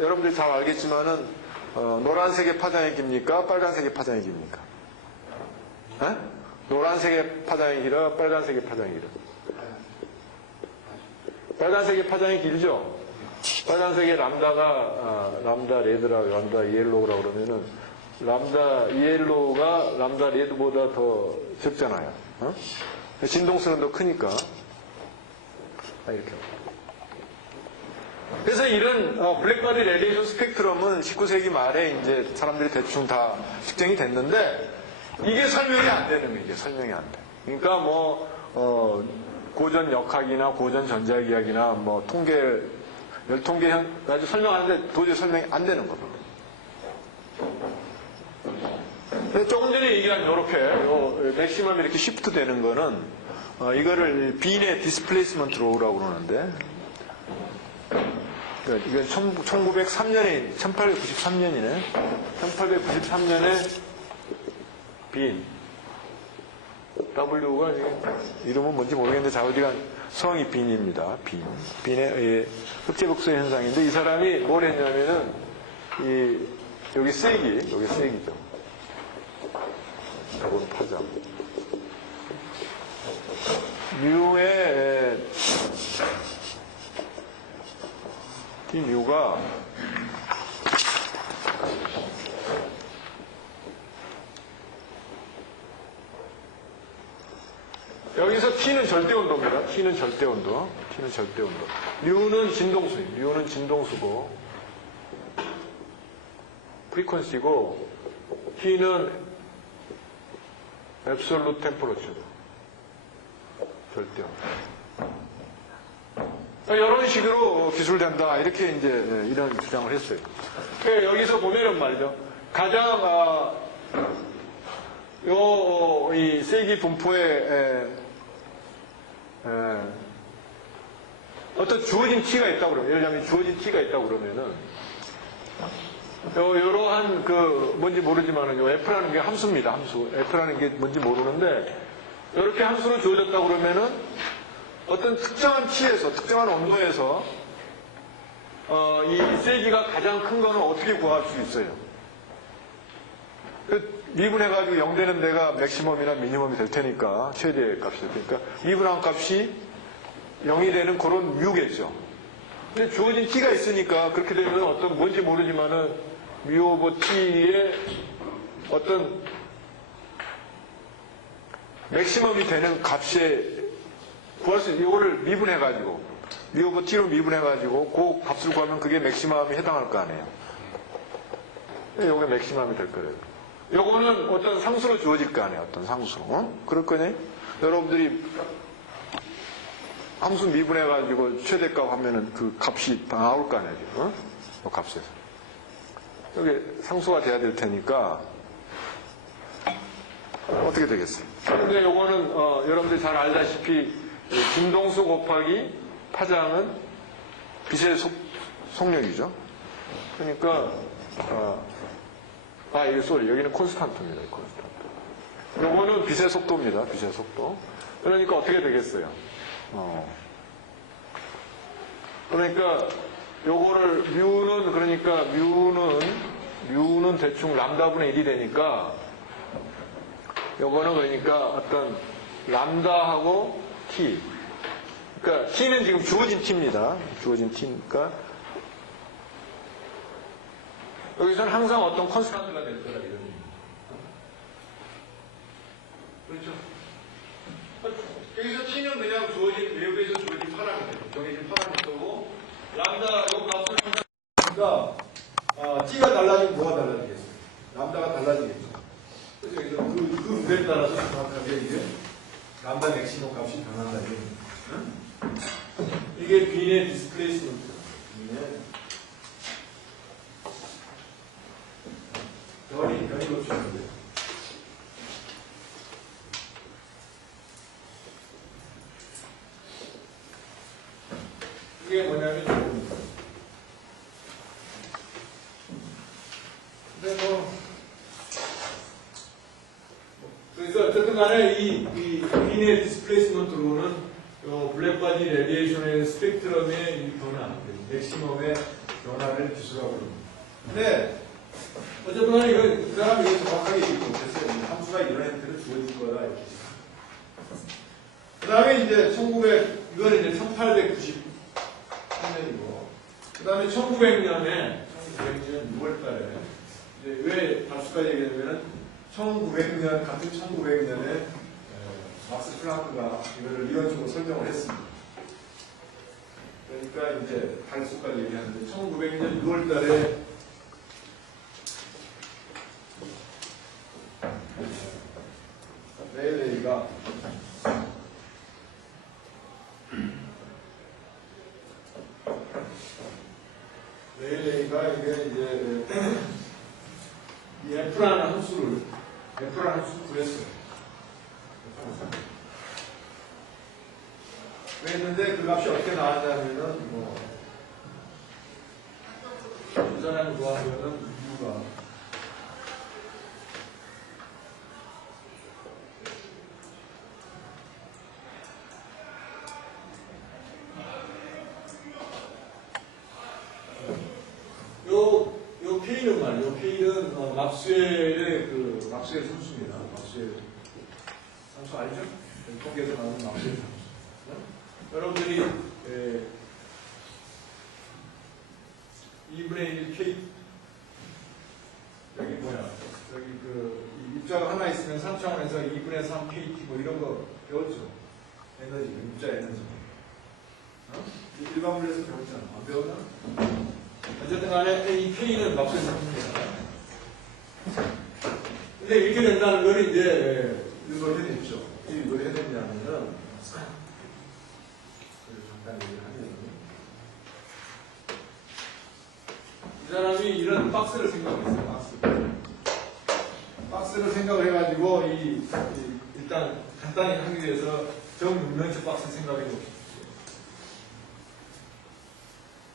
여러분들이 잘 알겠지만은 노란색의 파장이 깁니까? 빨간색의 파장이 깁니까? 노란색의 파장이 길어? 빨간색의 파장이 길어? 빨간색의 파장이 길죠? 빨간색의 람다가 람다 레드라 람다 이엘로우라 그러면은 람다 이엘로우가 람다 레드보다 더 적잖아요. 진동수는 더 크니까 이렇게. 그래서 이런 블랙바디 레디에이션 스펙트럼은 19세기 말에 이제 사람들이 대충 다 측정이 됐는데 이게 설명이 안 되는 거예요. 이게 설명이 안 돼. 그러니까 뭐 고전 역학이나 고전 전자기학이나 뭐 열통계 가지고 설명하는데 도저히 설명이 안 되는 겁니다. 조금 전에 얘기한 이렇게 맥시멈 이렇게 시프트 되는 거는 이거를 빈의 디스플레이스먼트 로우라고 그러는데 이건 1903년에 1893년이네. 1893년에 빈 W가 이름은 뭔지 모르겠는데 자우디가 성이 빈입니다. 빈의 흑제복수 현상인데 이 사람이 뭘 했냐면은 여기 세기죠. 저건 파장. 뮤의 이 뮤가 여기서 T는 절대온도입니다. T는 절대온도. 뮤는 진동수예요. 뮤는 진동수고 프리퀀시고 T는 앱솔루트 템퍼러처죠. 절대온도. 이런 식으로 기술된다. 이렇게 이제 이런 주장을 했어요. 여기서 보면은 말이죠. 가장 이 세기 분포에 어떤 주어진 T가 있다고 그러면 예를 들면 주어진 T가 있다고 그러면은 이러한 뭔지 모르지만은 요 F라는 게 함수입니다. 함수. F라는 게 뭔지 모르는데 이렇게 함수로 주어졌다고 그러면은 어떤 특정한 T에서 특정한 온도에서 이 세기가 가장 큰 거는 어떻게 구할 수 있어요? 미분해가지고 0 되는 데가 맥시멈이나 미니멈이 될 테니까 최대 값이 될 테니까 미분한 값이 0이 되는 그런 뮤겠죠. 근데 주어진 T가 있으니까 그렇게 되면 어떤 뭔지 모르지만은 뮤 오버 T의 어떤 맥시멈이 되는 값에 구할 수 있는 이거를 미분해가지고 뮤 오버 T로 미분해가지고 그 값을 구하면 그게 맥시멈이 해당할 거 아니에요. 이게 맥시멈이 될 거예요. 요거는 어떤 상수로 주어질 거 아니에요. 어떤 상수로. 그럴 거네. 여러분들이 함수 미분해가지고 최대값 하면은 그 값이 다 나올 거 아니에요. 그 값에서. 여기 상수가 돼야 될 테니까 어떻게 되겠어요? 근데 요거는 여러분들이 잘 알다시피 진동수 곱하기 파장은 빛의 속력이죠. 그러니까, 이게 소리. 여기는 콘스탄트입니다. 콘스탄트. 요거는 빛의 속도입니다. 빛의 속도. 그러니까 어떻게 되겠어요? 그러니까 요거를 뮤는 대충 람다분의 1이 되니까 요거는 그러니까 어떤 람다하고 t. 그러니까 t는 지금 주어진 t입니다. 주어진 t니까 여기서는 항상 어떤 컨스탄트가 될 거다 이런 의미입니다. 그렇죠? 여기서 t는 그냥 주어진 외부에서 주어진 파라미터, 정해진 파라미터고 람다 요 값을 그러니까 t가 달라지면 뭐가 달라지겠어요? 람다가 달라지겠죠. 그래서 여기서 그 무게에 따라서 정확하게 이게 람다 맥시멈 값이 변한다 이런 응? 이게 빈의 디스플레이스먼트. 빈의 변이 놓쳤는데. 이게 뭐냐면 조금. 근데 그래서 어쨌든 간에 이 빈의 디스플레이스먼트로는 요 블랙바디 레디에이션의 스펙트럼의 이 변화, 맥시멈의 변화를 기술하고 있습니다. 근데 어쨌든 간에 이 사람이 이거 정확하게 얘기 못했어요. 함수가 이런 형태로 주어질 거다 이렇게. 그 다음에 이제 이거는 이제 1893년이고, 그 다음에 1900년 6월 달에, 이제 왜 답수까지 얘기하냐면은, 1900년, 같은 1900년에, 막스 플랑크가 이거를 이론적으로 설명을 했습니다. 그러니까 이제 달수까지 얘기하는데, 1900년 6월 달에, 레일레이가 이게 이제 이 F라는 함수를 구했어요. 그랬는데 그 값이 어떻게 나왔냐면은 이 사람이 구한 거는 U가 요 K는 말이에요. K는 막스웰의 함수입니다. 막스웰 함수 알죠? 통계에서 나오는 막스웰 함수. 여러분들이 2분의 1 K 여기 뭐야? 여기 입자가 하나 있으면 3차원에서 2분의 3 KT 뭐 이런 거 배웠죠? 에너지, 입자 에너지. 일반 물리에서 배웠잖아. 안 배웠나? 어쨌든 간에 이 K는 막스웰 함수입니다. 근데 이렇게 된다는 걸 이제 이걸 해냈죠. 이걸 해냈냐면은 잠깐 얘기하면 이 사람이 이런 박스를 생각했어요. 박스를 생각을 해가지고 일단 간단히 하기 위해서 정육면체 박스 생각해보죠.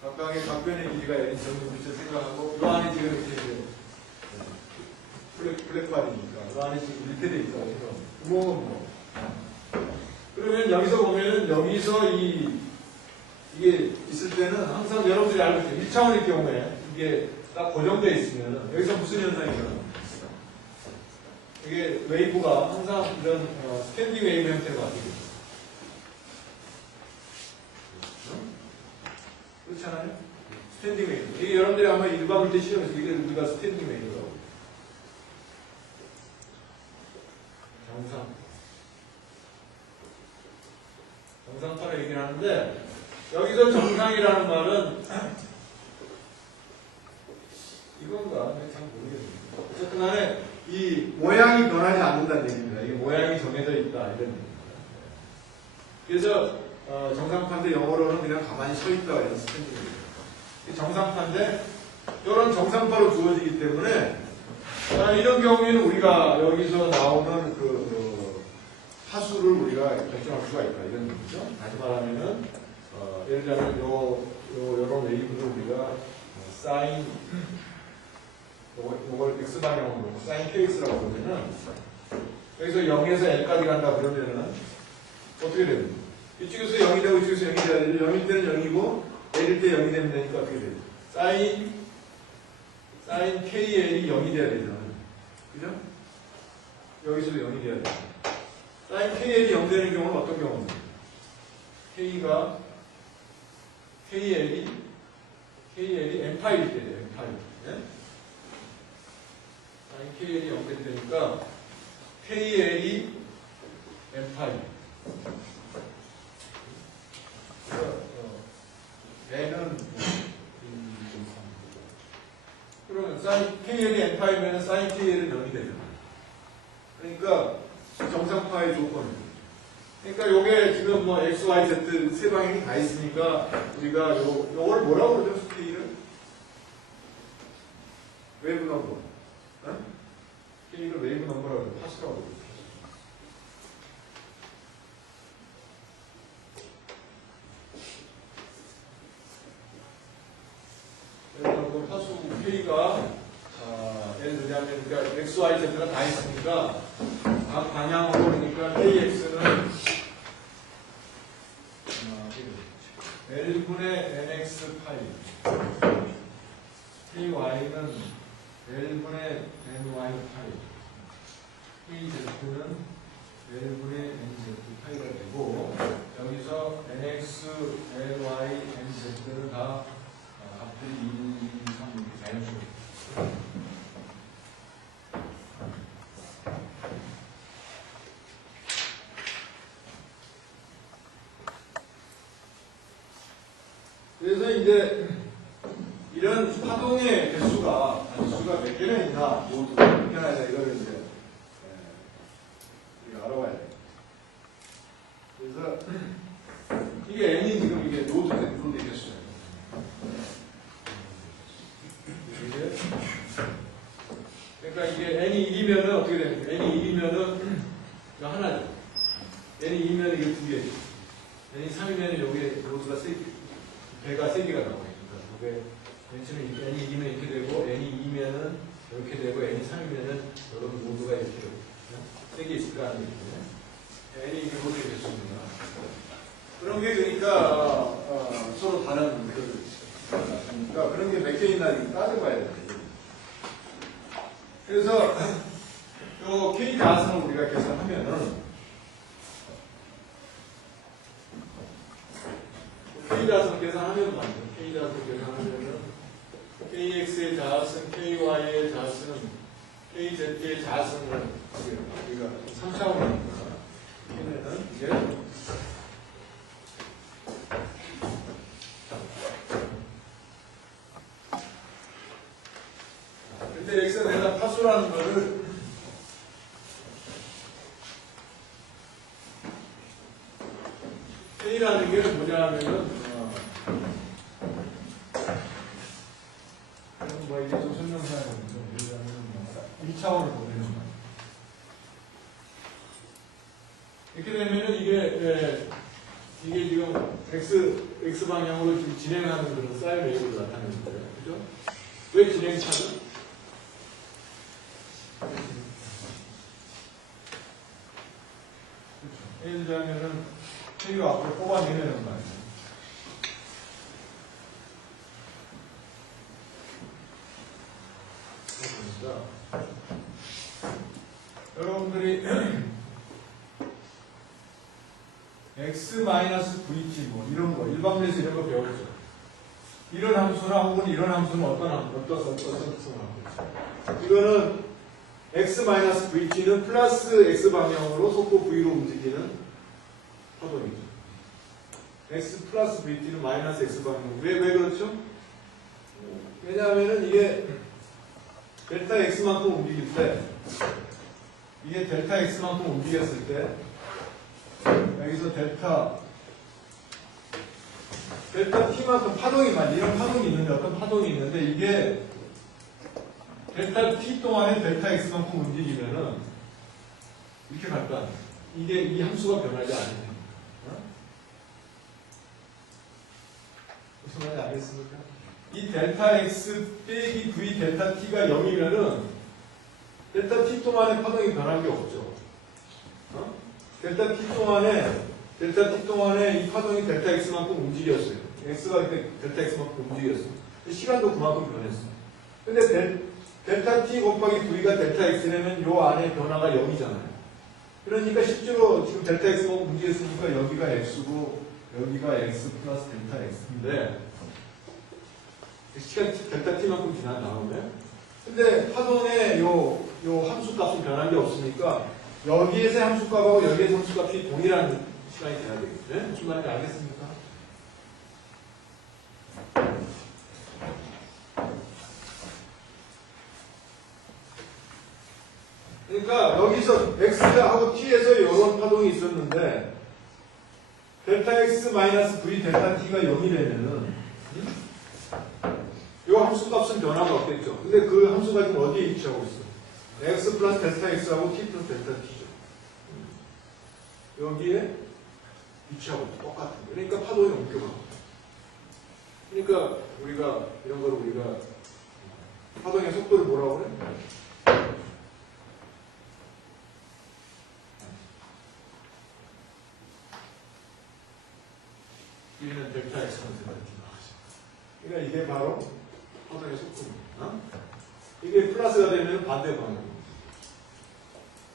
각각의 각변의 길이가 있는 정육면체 생각하고 이 안에 지금 이렇게 블랙바디니까 그 안에 지금 이렇게 돼 있어. 구멍은 그러면 여기서 보면은 여기서 이게 있을 때는 항상 여러분들이 알고 있죠. 1차원의 경우에 이게 딱 고정되어 있으면 여기서 무슨 현상이 일어납니까? 이게 웨이브가 항상 이런 스탠딩 웨이브 형태로 바뀌겠죠. 그렇지 않아요? 스탠딩 웨이브. 이게 여러분들이 아마 일반물 때 시험에서 이게 우리가 스탠딩 웨이브라고. 정상파를 얘기를 하는데 여기서 정상이라는 말은 이건가? 잘 모르겠네요. 어쨌든 간에 이 모양이 변하지 않는다는 얘기입니다. 이게 모양이 정해져 있다 이런 얘기입니다. 그래서 정상파인데 영어로는 그냥 가만히 서 있다 이런 스탠딩입니다. 정상파인데 이런 정상파로 주어지기 때문에 이런 경우에는 우리가 여기서 나오는 하수를 우리가 결정할 수가 있다 이런 얘기죠. 다시 말하면은 예를 들자면 요런 웨이브를 우리가 사인 요걸 x 방향으로 놓고 사인 kx라고 그러면은 여기서 0에서 n까지 간다 그러면은 어떻게 됩니까? 이쪽에서 0이 되고 이쪽에서 0이 돼야 되죠. 0일 때는 0이고 n일 때 0이 되면 되니까 어떻게 되죠? 사인 kl이 0이 돼야 되잖아요. 그죠? 여기서도 0이 돼야 돼요. 사인 kl이 0 되는 경우는 어떤 경우입니까? kl이 n파일 때 돼요. n파일. 네? 사인 kl이 0 될 때니까 kl이 n파일. n은 그러면 사인 kl이 n파이면 사인 kl은 0이 되잖아요. 그러니까 정상파의 조건이에요. 그러니까 요게 지금 뭐 x, y, z 세 방향이 다 있으니까 우리가 요걸 뭐라고 그러죠? K를? 웨이브 넘버. 어? K를 웨이브 넘버라고 그러죠. 파수라고 그러죠. 그 파수 K가 예를 들자면 그러니까 x, y, z가 다 있으니까 각 방향으로 그러니까 KX는 L분의 NX 파이 KY는 L분의 NY 파이 KZ는 L분의 NZ 파이가 되고 여기서 NX, NY, NZ는 다 값들이 1, 2, 3 이렇게 자연수로 그래서 이제 이런 파동의 개수가 몇 개나 있나 모두가 몇 개나 있나 이거를 이제 우리가 알아봐야 돼요. 그래서 이게 n이 지금 이게 노드의 분의 개수예요. 그러니까 이게 n이 1이면은 어떻게 됩니까? n이 1이면은 이거 하나죠. n이 2면 이게 두 개죠. n이 3이면 여기에 노드가 3개. 배가 3개가 나와요. 그러니까 그게 맨 처음에 n이 2면 이렇게 되고 n이 2면은 이렇게 되고 n이 3이면은 여러분 모두가 이렇게 되고 3개 있을 거 아니에요. n이 이게 모두가 됐습니다. 그런 게 그러니까 서로 다른 그러니까 그런 게 몇 개 있나 따져봐야 돼요. 그래서 요 K 가승을 우리가 계산하면은 K자승 계산하면 맞죠. K자승 계산하면은 KX의 자승, KY의 자승, KZ의 자승을 우리가 3차원이니까 얘네는 이제 근데 X에다 파수라는 거를 K라는 게 뭐냐 하면은 뭐 이게 좀 설명해야 되는데 예를 들면 2차원을 보내는 거예요. 이렇게 되면은 이게 지금 X 방향으로 지금 진행하는 그런 사인 웨이브를 나타내는 거예요. 그죠? 왜 진행차죠? 예를 들자면은 K가 앞으로 뽑아내려는 거 아니에요. 여러분들이 x-vt 뭐 이런 거 일반문에서 이런 거 배웠죠. 이런 함수나 혹은 이런 함수는 어떤 특성을 갖고 있죠. 이거는 x-vt는 플러스 x 방향으로 속도 v로 움직이는 파동이죠. x 플러스 vt는 마이너스 x 방향으로. 왜 그렇죠? 왜냐하면은 이게 델타 x만큼 움직일 때 이게 델타 x만큼 움직였을 때 여기서 델타 t만큼 파동이 많이 이런 파동이 있는데 어떤 파동이 있는데 이게 델타 t 동안에 델타 x만큼 움직이면은 이렇게 갈 거 아니에요. 이게 이 함수가 변하지 않으면 무슨 말인지 알겠습니까? 이 델타 x 빼기 v 델타 t가 0이면은 델타 t 동안에 파동이 변한 게 없죠. 델타 t 동안에 이 파동이 델타 x만큼 움직였어요. x가 그때 델타 x만큼 움직였어요. 시간도 그만큼 변했어요. 근데 델타 t 곱하기 v가 델타 x라면 요 안에 변화가 0이잖아요. 그러니까 실제로 지금 델타 x만큼 움직였으니까 여기가 x고 여기가 x 플러스 델타 x인데 시간 델타 t만큼 지난 다음에 근데 파동의 요 함수값은 변한 게 없으니까 여기에서의 함수값하고 여기에서 함수값이 동일한 시간이 돼야 되겠죠. 네? 무슨 말인지 알겠습니까? 그러니까 여기서 x하고 t에서 이런 파동이 있었는데 델타 x 마이너스 v 델타 t가 0이 되면은 이 함수값은 변화가 없겠죠. 근데 그 함수가 지금 어디에 위치하고 있어? x 플러스 델타 x하고 t 플러스 델타 t죠. 여기에 위치하고 똑같은 거예요. 그러니까 파동이 옮겨가. 그러니까 우리가 이런 거를 우리가 파동의 속도를 뭐라고 그래? 여기는 델타 x는 델타 t가 하죠. 그러니까 이게 바로 파동의 속도입니다. 이게 플러스가 되면 반대 방향.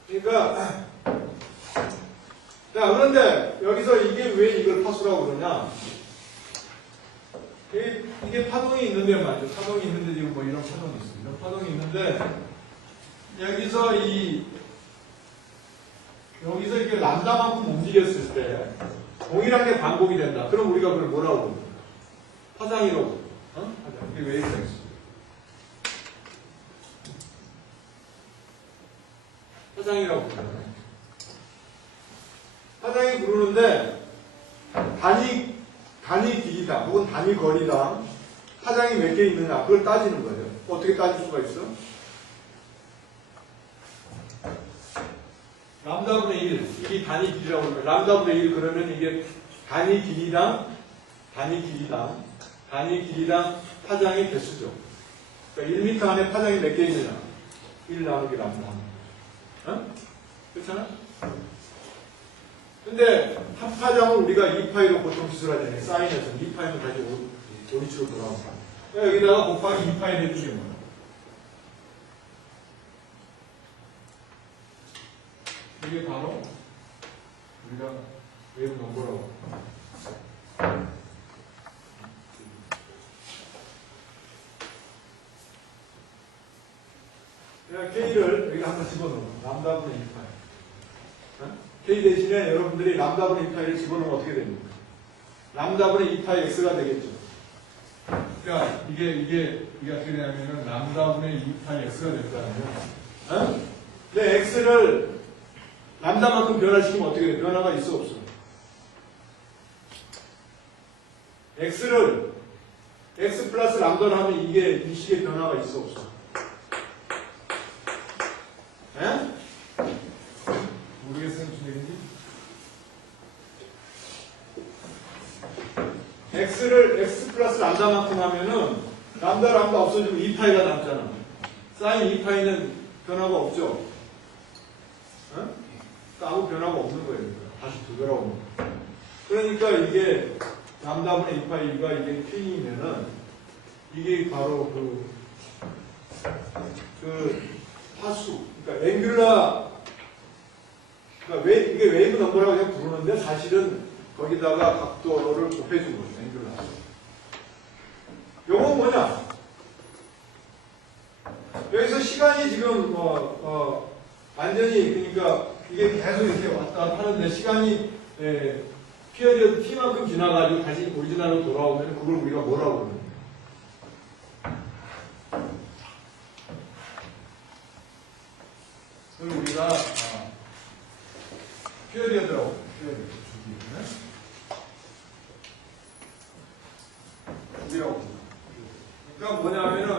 그러니까 자 그런데 여기서 이게 왜 이걸 파수라고 그러냐? 이게 파동이 있는데 말이죠. 파동이 있는데 지금 뭐 이런 파동이 있어요. 이런 파동이 있는데 여기서 여기서 이게 람다만큼 움직였을 때 동일한 게 반복이 된다. 그럼 우리가 그걸 뭐라고 부릅니까? 파장이라고 부릅니다. 파장. 이게 왜 있어요? 파장이라고 부르잖아요. 파장이 부르는데 단위 길이당 혹은 단위 거리당 파장이 몇 개 있느냐 그걸 따지는 거예요. 어떻게 따질 수가 있어? 람다분의 1 이게 단위 길이라고 하면 람다분의 1 그러면 이게 단위 길이당 파장의 개수죠. 그러니까 1m 안에 파장이 몇 개 있느냐 1 나누기 람다. 그렇잖아? 근데 한 파장을 우리가 2파이로 보통 기술하잖아요. 사인에서 2파이는 다시 오리치로 돌아옵니다. 여기다가 곱하기 2파이 해주는 게 뭐야? 이게 바로 우리가 웨이브 넘버라고. 그냥 K를 여기 한번 집어넣어. 람다분의 2파이. K 대신에 여러분들이 람다분의 2파이를 집어넣으면 어떻게 됩니까? 람다분의 2파이 x가 되겠죠. 그러니까 이게 어떻게 되냐면은 람다분의 2파이 x가 될 거 아니에요. 근데 x를 람다만큼 변화시키면 어떻게 돼? 변화가 있어 없어? x를 x 플러스 람다를 하면 이게 이 식의 변화가 있어 없어? 모르겠어요 무슨 얘기인지? x를 x 플러스 람다만큼 하면은 람다 없어지면 2파이가 남잖아. 사인 2파이는 변화가 없죠? 아무 변화가 없는 거예요. 다시 되돌아오는 거예요. 그러니까 이게 람다분의 2파이가 이게 K이면은 이게 바로 그 파수, 그러니까 앵귤라, 그러니까 이게 웨이브 넘버라고 그냥 부르는데 사실은 거기다가 각도를 곱해준 거죠. 앵귤라. 요건 뭐냐? 여기서 시간이 지금 완전히 그러니까 이게 계속 이렇게 왔다 갔다 하는데 시간이 피어리어드 t만큼 지나가지고 다시 오리지널로 돌아오면 그걸 우리가 뭐라고 그러는 그걸 우리가 피어리어드라고 피어리어드 주기라고 그러니까 뭐냐면은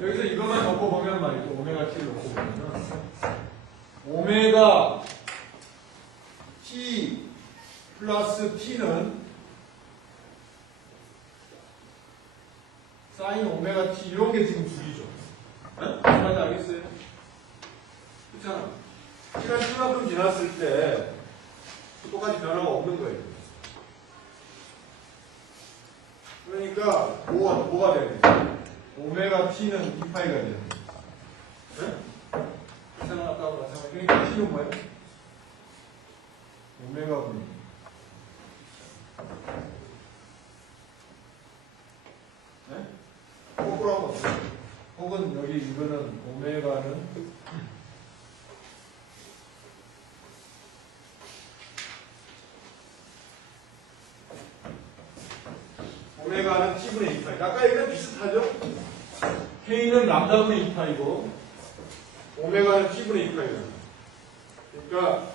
여기서 이것만 넣고 보면 말이죠. 오메가 t를 넣고 보면은 오메가 t 플러스 t는 사인 오메가 t 이런 게 지금 둘이죠. 무슨 말인지 알겠어요? 그렇잖아. 시간 T만큼 지났을 때 똑같이 변화가 없는 거예요. 그러니까 뭐가 되는 거예요? 오메가 t는 2파이가 되는 거예요. 그렇잖아. 아까하고 마찬가지. 그러니까 t는 뭐예요? 오메가 분이. 네? 거꾸로 한번 혹은 여기 이거는 오메가는 오메가는 t분의 2파이. 아까 얘기랑 비슷하죠? k는 람다분의 2파이고 오메가는 t분의 2파이거든요. 그러니까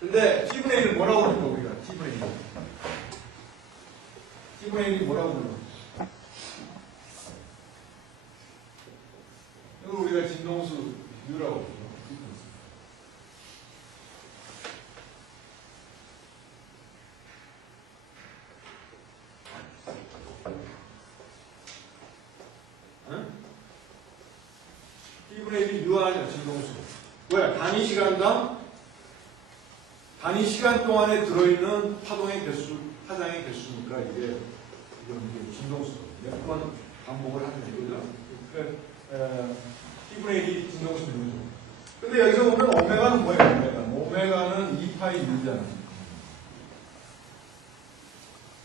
근데 t분의 1은 뭐라고 부르는 거 우리가? t분의 1. t분의 1이 뭐라고 부르는 이거 우리가 진동수 U라고 부르죠. t분의 1이 U 아니야, 진동수. 왜? 단위 시간 동안에 들어있는 파동의 개수, 파장의 개수니까 이게 진동수. 몇 번 반복을 하는 거죠. 그러니까 t분의 1이 진동수 U죠. 근데 여기서 보면 오메가는 뭐예요? 오메가는 2파이 U잖아요.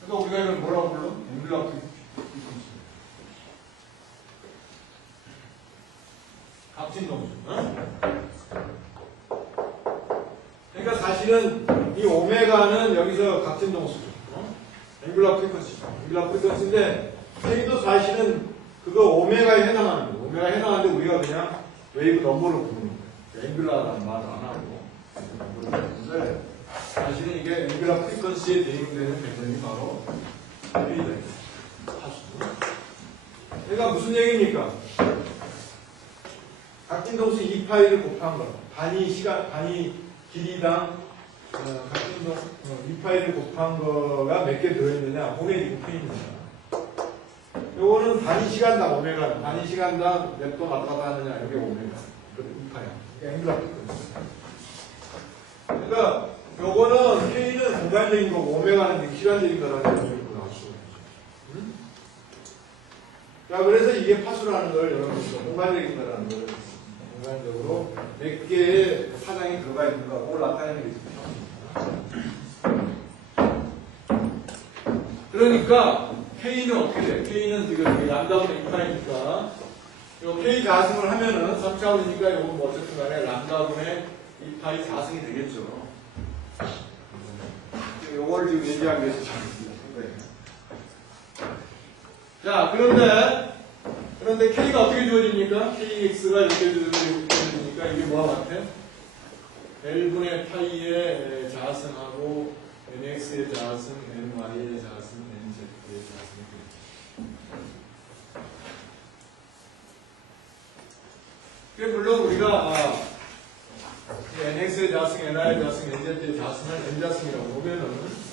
그러니까 우리가 이걸 뭐라고 불러? 앵글라 프리퀀시. 갑진동수. 그러니까 사실은 이 오메가는 여기서 갑진동수죠. 앵글라 프리퀀시인데 K도 사실은 그거 오메가에 해당하는 거예요. 오메가에 해당하는데 우리가 그냥 웨이브 넘버로 부르는 거예요. 앵글라라는 말을 안 하고 넘버로 부르는데 사실은 이게 앵글라 프리퀀시에 대응되는 개념이 바로 K다. 그러니까 무슨 얘기입니까? 각진동수 2파이를 곱한 거. 단위 길이당 각진동 2파이를 곱한 거가 몇 개 들어있느냐? 오메가 6K입니다. 요거는 단위 시간당 오메가, 단위 시간당 몇 번 왔다 갔다 하느냐? 이게 오메가. 2파이야. 앵글라 프리퀀시. 그러니까 요거는 K는 공간적인 거고 오메가는 시간적인 거라는 걸 나올 수가 있죠. 자, 그래서 이게 파수라는 걸 여러분들 공간적인 거라는 걸 공간적으로 몇 개의 파장이 들어가 있는가 그걸 나타내는 게 있습니다. 그러니까 K는 어떻게 돼? K는 지금 람다분의 2파이니까 요 K 자승을 하면은 3차원이니까 요건 뭐 어쨌든 간에 람다분의 2파이 자승이 되겠죠. 요걸 지금 얘기하기 위해서 잘했습니다. 자, 그런데 K가 어떻게 주어집니까? KX가 이렇게 주어집니까? 이게 뭐와 같아? L분의 파이의 자승하고 NX의 자승, NY의 자승, NZ의 자승이 되겠죠. 물론 우리가 NX의 자승, NY의 자승, NZ의 자승을 N자승이라고 보면은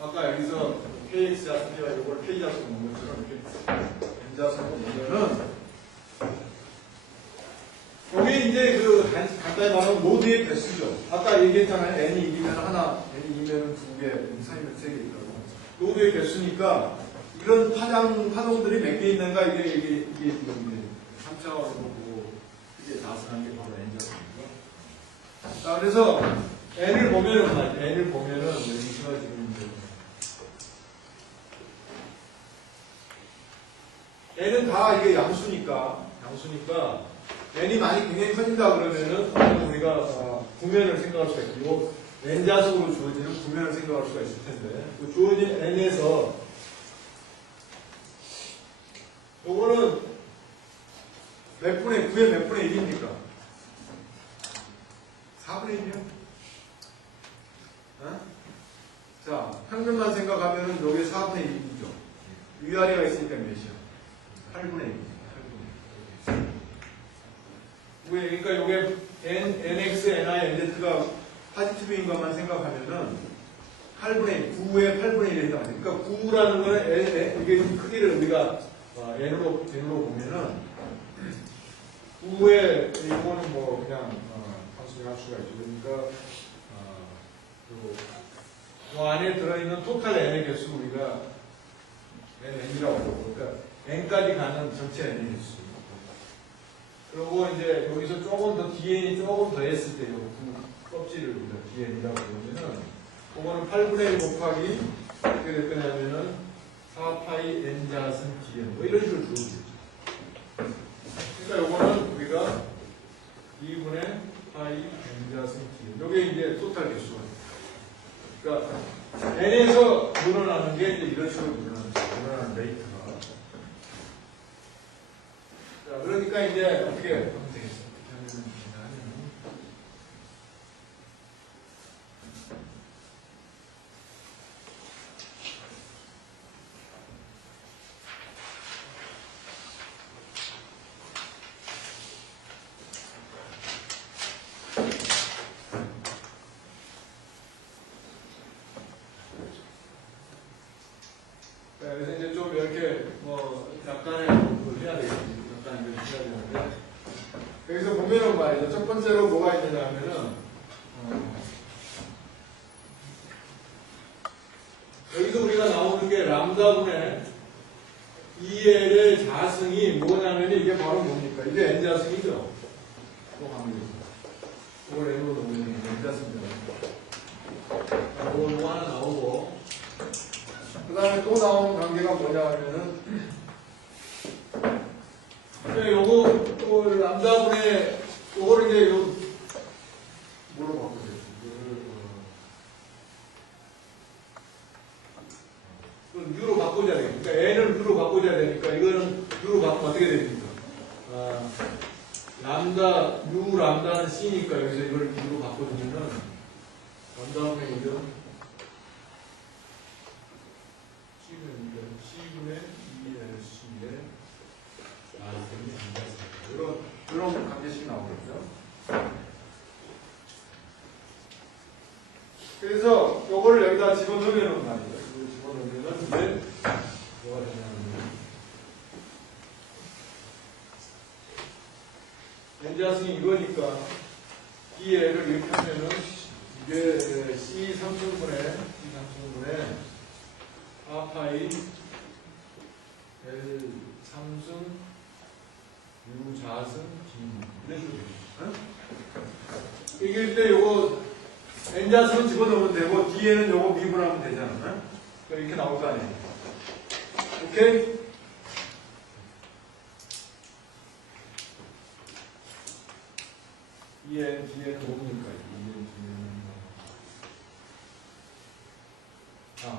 아까 여기서 KX 자승과 이걸 K 자승 놓은 것처럼 이렇게 N 자승 놓으면은 여기 이제 그 간단히 말하면 노드의 개수죠. 아까 얘기했잖아요. N이 2면 하나, N이 2면 2개, N이 3이면 3개 있다고. 노드의 개수니까 이런 파동들이 몇 개 있는가 이게 3차원으로 보고 이게 자승한 게 바로 N 자승입니다. 자, 그래서 N을 보면은 여기가 지금 N은 다 이게 양수니까 N이 굉장히 커진다 그러면은 우리가 구면을 생각할 수가 있고 N자승으로 주어지는 구면을 생각할 수가 있을 텐데 그 주어진 N에서 요거는 몇 분의 9의 몇 분의 1입니까? 4분의 1이요? 평면만 생각하면은 여기 4분의 1이죠. 위아래가 있으니까 몇이야? 8분의 1. 그러니까 요게 nx, ni, nz가 파지티브인 것만 생각하면은 8분의 1, 9의 8분의 1에 해당하죠. 그러니까 9라는 거는 이게 크기를 우리가 n으로 보면은 9의 이거는 뭐 그냥 단순히 할 수가 있죠. 그러니까 그 안에 들어있는 토탈 n의 개수 우리가 n이라고 하고, 그러니까 n까지 가는 전체 n의 개수. 그리고 이제 여기서 조금 더 dn이 조금 더 했을 때 요 껍질을 우리가 dn이라고 그러면은 그거는 8분의 1 곱하기 어떻게 될 거냐면은 4파이 n 자승 dn 뭐 이런 식으로 들어오게 되죠. 그러니까 요거는 우리가 2분의 파이 n 자승 dn 요게 이제 토탈 개수가 돼요. 그러니까 n에서 늘어나는 게 이제 이런 식으로 늘어나는 레이트가. 자, 그러니까 이제 어떻게 하면 되겠어? 어떻게 하면 그래서 이제 좀 이렇게 약간의 뭐 해야 되겠지. 약간 이렇게 해야 되는데 여기서 보면은 말이죠. 첫 번째로 뭐가 있느냐 하면은 여기서 우리가 나오는 게 람다분의 2L의 자승이 뭐냐면 이게 바로 뭡니까? 이게 N 자승이죠. 또 갑니다. 이걸 N으로 놓으면 N 자승이죠. 이거 하나 나오고 그 다음에 또 나오는 관계가 뭐냐 하면은 요거 또 람다분의 요거를 이제 뭐로 바꾸세요? U로 바꾸자 되니까 그러니까 N을 U로 바꾸자 되니까 이거는 U로 바꾸면 어떻게 됩니까? 람다 U 람다는 C니까 여기서 이걸 U로 바꿔주면은 람다분의 1은 C분의 2LC의 이런 관계식이 나오겠죠. 그래서 요거를 여기다 집어넣으면 말이죠. 이걸 집어넣으면 왜 뭐가 되냐면 N자승이 이거니까 D를 이렇게 하면은 이게 C 3승분의 4파이 L 3승 U 자승 D 이런 식으로 되죠. 이길 때 요거 N자승은 집어넣으면 되고 D에는 요거 미분하면 되잖아. 이렇게 나올 거 아니에요. 오케이? D에는 뭡니까?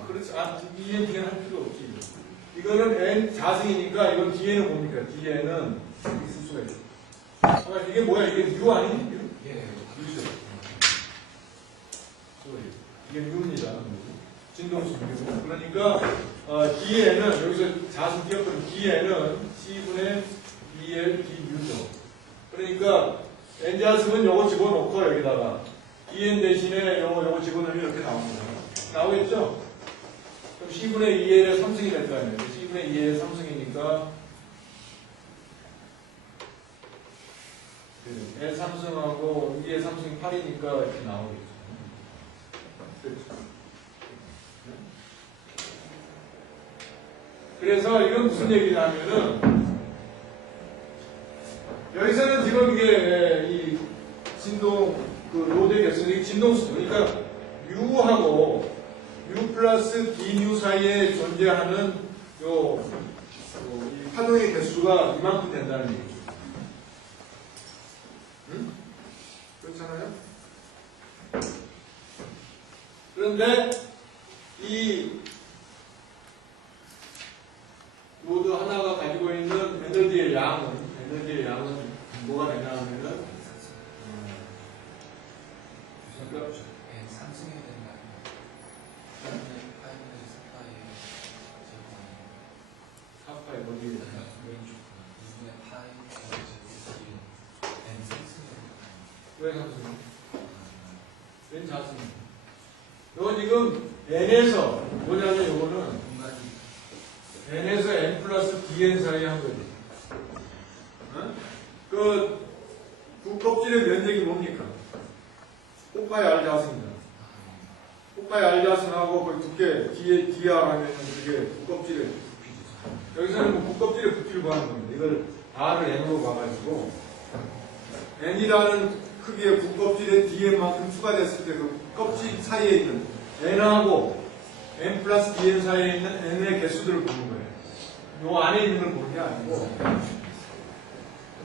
그렇지. D에는 D에는 할 필요 없지. 이거는 N 자승이니까 이건 D에는 뭡니까? D에는 있을 수가 있어. 이게 뭐야? 이게 U 아니니? U? 예. U죠. 이게 U입니다. 진동수 U. 그러니까 D에는 여기서 자승 띄었거든. D에는 C분의 2L DU죠. 그러니까 N 자승은 요거 집어넣고 여기다가 Dn 대신에 요거 집어넣으면 이렇게 나옵니다. 나오겠죠? 그럼 C분의 2L의 3승이 될 거 아니에요. C분의 2L의 3승이니까 L 3승하고 2의 3승이 8이니까 이렇게 나오겠죠. 그래서 이건 무슨 얘기냐면은 여기서는 지금 이게 이 진동 그 로드의 개수는 진동수죠. 그러니까 U하고 U 플러스 D뉴 사이에 존재하는 이 파동의 개수가 이만큼 된다는 얘기죠. 응? 그렇잖아요? 그런데 이 로드 하나가 가지고 있는 에너지의 양은 뭐가 되냐 하면은 상승해야 된다. 왜 삼성이에요? 웬 자승이에요? 이건 지금 n에서 뭐냐면 요거는 n에서 n 플러스 dn 사이에 한 거지. 그 껍질의 면적이 뭡니까? 꽃가의 알자승이다. 꽃가의 알자승하고 그 두께 dr 하면 그게 껍질의 부피지. 여기서는 뭐 껍질의 부피를 구하는 겁니다. 이걸 r을 n으로 봐가지고 n이라는 크기의 붓껍질에 dn만큼 추가됐을 때 그 껍질 사이에 있는 n하고 n 플러스 dn 사이에 있는 n의 개수들을 보는 거예요. 요 안에 있는 걸 보는 게 아니고,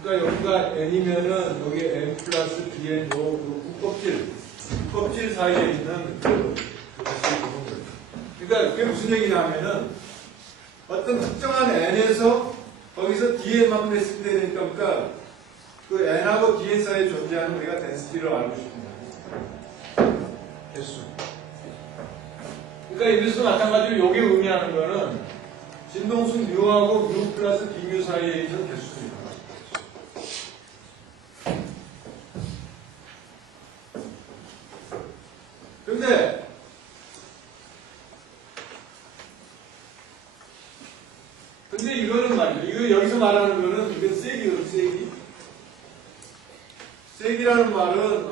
그러니까 여기가 n이면은 여기 n 플러스 dn 요 붓껍질 사이에 있는 그 개수를 보는 거예요. 그러니까 그게 무슨 얘기냐면은 어떤 특정한 n에서 거기서 dn만큼 했을 때 그러니까 그 n하고 dn 사이에 존재하는 우리가 덴시티를 알고 싶습니다. 개수. 그러니까 여기서 마찬가지로 여기 의미하는 거는 진동수 μ하고 μ 플러스 dμ 사이에 있는 개수입니다. 근데 이거는 말이죠. 이거 여기서 말하는 거는 이건 세기거든, 세기. 세기라는 말은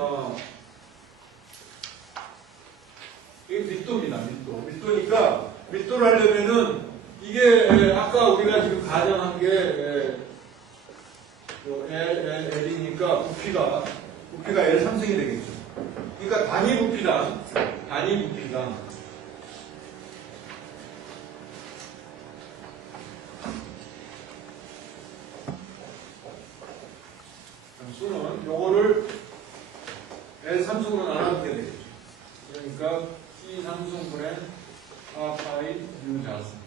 이게 밀도입니다. 밀도니까 밀도를 하려면은 이게 아까 우리가 지금 가정한 게 L이니까 부피가 L 삼성이 되겠죠. 그러니까 단위 부피당 수는 요거를 L 삼성으로 나눠주게 되겠죠. 그러니까 C 삼성분의 4파이 U 자승.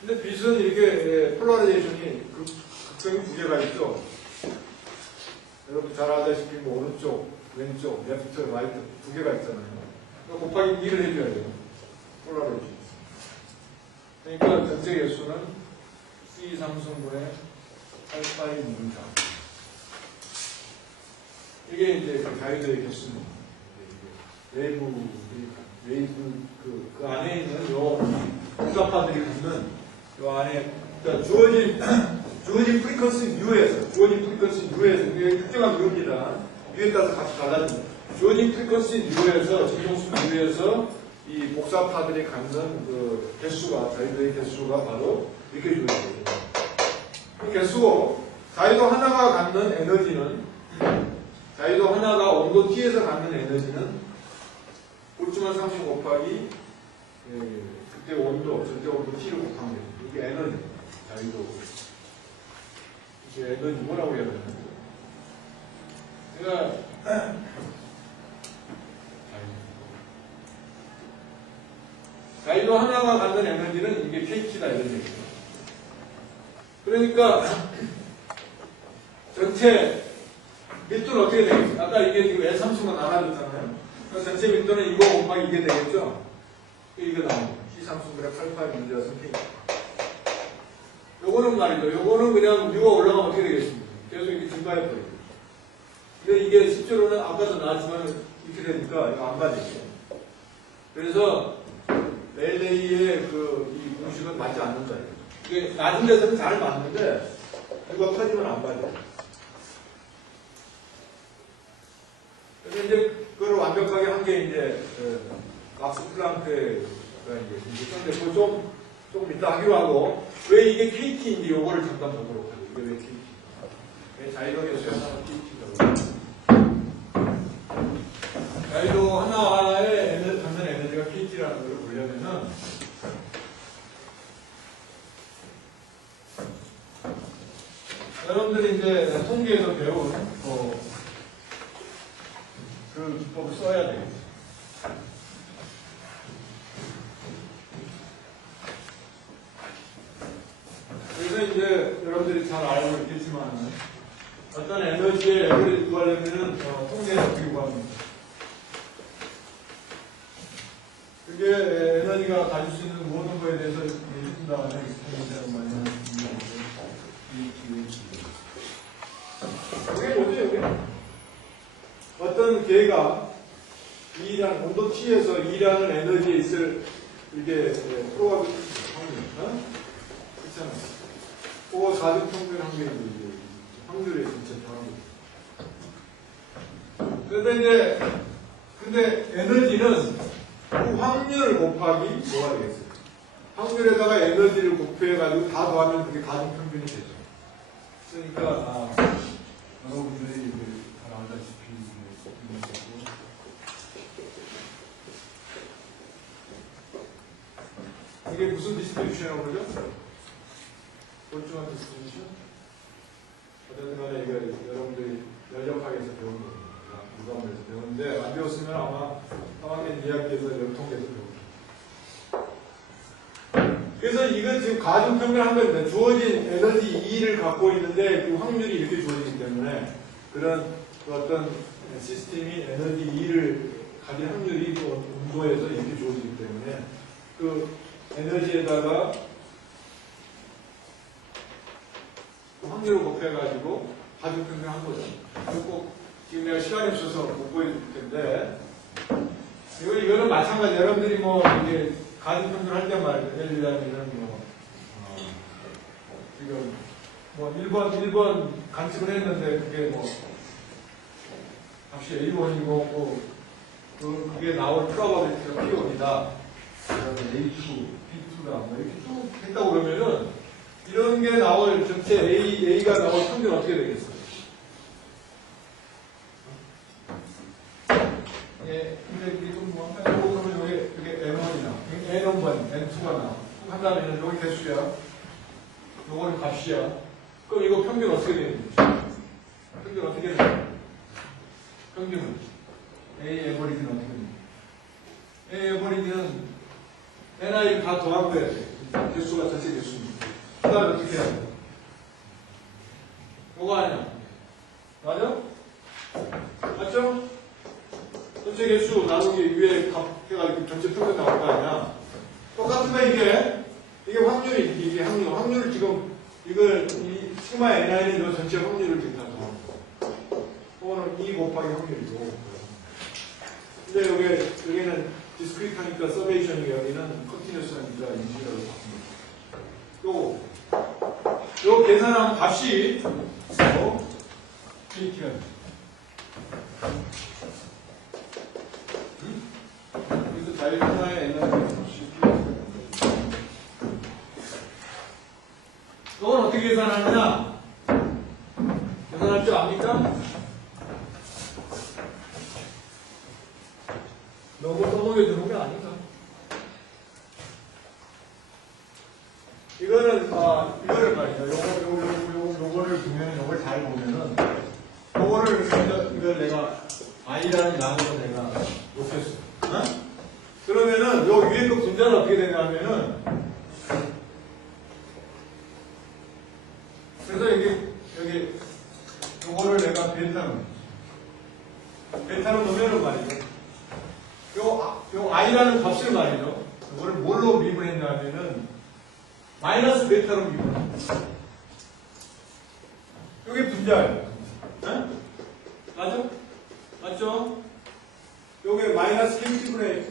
근데 빛은 이렇게 폴라리제이션이 극성이 두 개가 있죠. 여러분 잘 알다시피 뭐 오른쪽, 왼쪽, 레프트, 라이트 두 개가 있잖아요. 그러니까 곱하기 2를 해줘야 돼요. 폴라리제이션. 그러니까 전체 개수는 C 삼성분의 8파이 누르자. 이게 이제 그 자유도의 개수입니다. 웨이브 그 안에 있는 요 복잡파들이 갖는 요 안에 그러니까 주어진 프리퀀시 U에서 이게 특정한 U입니다. U에 따라서 같이 달라집니다. 주어진 프리퀀시 U에서 진동수 U에서 이 복사파들이 갖는 그 개수가 자유도의 개수가 바로 이렇게 주어져요. 그 개수고 자유도 하나가 갖는 에너지는 자유도 하나가 온도 T에서 갖는 에너지는 볼트만 30 곱하기 그때 온도, 절대 온도 T를 곱한 거예요. 이게 에너지, 자유도. 이게 에너지 뭐라고 해야 되나? 그러니까 자유도 하나가 갖는 에너지는 이게 KT다 이런 얘기죠. 그러니까 전체 밀도는 어떻게 되겠어요? 아까 이게 지금 L3수가 나눠졌잖아요. 그래서 전체 밀도는 이거 곱하기 이게 되겠죠? 이거 나옵니다. C3수분의 88 문제가 선택입니다. 요거는 말이죠. 요거는 그냥 U가 올라가면 어떻게 되겠습니까? 계속 이렇게 증가해버리죠. 근데 이게 실제로는 아까도 나왔지만 이렇게 되니까 이거 안 맞죠. 그래서 LA의 이 공식은 맞지 않는다. 이게 낮은 데서는 잘 맞는데 이거 커지면 안 맞아요. 그래서 이제 그걸 완벽하게 한 게 이제 막스 플랑크가 이제 근데 그거 조금 이따 하기로 하고 왜 이게 KT인지 요거를 잠깐 보도록 하죠. 이게 왜 KT? 왜 자유도 개수의 하나가 KT라고? 자유도 하나의 갖는 에너지가 KT라는 걸 보려면은 여러분들이 이제 통계에서 배운 그 기법을 써야 되겠죠. 그래서 이제 여러분들이 잘 알고 있겠지만 어떤 에너지의 L을 구하려면은 통계에서 어떻게 구합니다. 그게 에너지가 가질 수 있는 모든 거에 대해서 해준 다음에 익스페리먼트를 많이 하는 이게 뭐죠, 이게? 어떤 개가 온도 T에서 E라는 에너지에 있을 이게 프로바빌 확률, 그렇잖아. 그거 가중 평균 확률이 확률의 전체 확률. 근데 에너지는 그 확률 곱하기 뭐가 되겠어요? 확률에다가 에너지를 곱해가지고 다 더하면 그게 가중 평균이 되죠. 그러니까 여러분들이 잘 알다시피 이게 무슨 디스트리뷰션이라고 그러죠? 볼주한 디스트리뷰션? 어쨌든 간에 이거 여러분들이 열역학에서 배운 겁니다. 무감에서 배우는데 안 배웠으면 아마 3학년 2학기에서 연통에서 배웁니다. 그래서 이건 지금 가중평균한 겁니다. 주어진 에너지 E를 갖고 있는데 그 확률이 이렇게 주어지기 때문에 그런 어떤 시스템이 에너지 E를 가진 확률이 그 온도에서 이렇게 주어지기 때문에 그 에너지에다가 확률을 곱해가지고 가중평균한 거죠. 그리고 지금 내가 시간이 없어서 못 보여줄 텐데 이거는 마찬가지. 여러분들이 뭐 이게 가중평균 할 때 말이죠. 예를 들자면 지금 뭐 1번 관측을 했는데 그게 뭐 값이 1번이고 그게 나올 프로바빌리티가 P1이다. 그다음에 A2, B2다. 뭐 이렇게 쭉 했다고 그러면은 이런 게 나올 전체 A가 나올 평균 어떻게 되겠어요? 예, 근데 이건 뭐, 그러면 여기 N1이나, N1번, N2가 나. 한 다음에는 여기 개수야. 요거는 값이야. 그럼 이거 평균 어떻게 되는지? 평균 어떻게 되는지? 평균은? A 에버리지는 어떻게 되는지? A 에버리지는 NI를 다 더한 거야. 개수가 전체 개수입니다. 그 다음에 어떻게 해야 돼? 요거 아니야. 맞아? 맞죠? 전체 개수 나누기 위에 값 해가지고 전체 평균 나올 거 아니야. 똑같은 거 이게 확률이 이게 확률을 지금 이걸 이 시그마 NI는 요 전체 확률을 지금 다 더한 거. 그거는 2 곱하기 확률이고. 근데 여기는 디스크리트하니까 서베이션이 여기는 컨티뉴스하니까 인식이라고 바꿉니다. 요 계산한 값이 KT가 그래서 자유 하나의 에너지 이건 어떻게 계산하느냐? 계산할 줄 압니까? 너무 써먹여주는 게 아닌가? 이거를 말이죠. 요거를 보면, 요걸 잘 보면은, 이걸 내가, I라는 양으로 내가 높였어. 그러면은, 요 위에 그 분자는 어떻게 되냐면은, 그래서 여기, 요거를 내가 베타로 놓으면은 말이죠. 요 I라는 값을 말이죠. 요거를 뭘로 미분했냐면은, 마이너스 베타로 미분합니다. 요게 분자예요. 네? 맞죠? 맞죠? 요게 마이너스 KT분의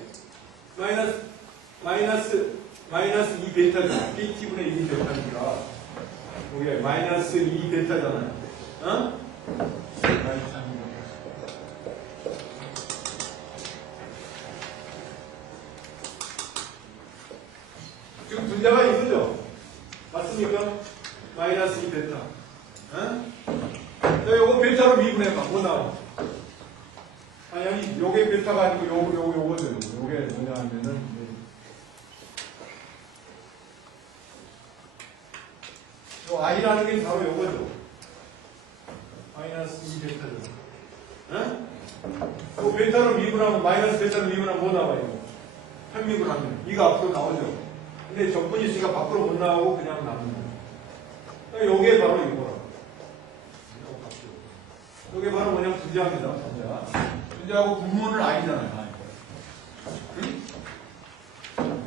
마이너스 2 베타죠. KT분의 2 베타니까. 요게 마이너스 2 베타잖아요. 지금 분자가 이거죠? 맞습니까? 마이너스 2 베타. 자, 요거 베타로 미분해봐. 뭐 나와? 아니, 요게 베타가 아니고 요거죠. 요게 뭐냐 하면은, 요 I라는 게 바로 요거죠. 마이너스 2 베타죠. 요 베타로 미분하면, 마이너스 베타로 미분하면 뭐 나와요? 편미분하면. 이가 앞으로 나오죠. 근데 적분이 있으니까 밖으로 못 나오고 그냥 남는 거예요. 요게 바로 이거라고. 요게 바로 뭐냐면 분자입니다. 분자하고 분모는 I잖아요. 응?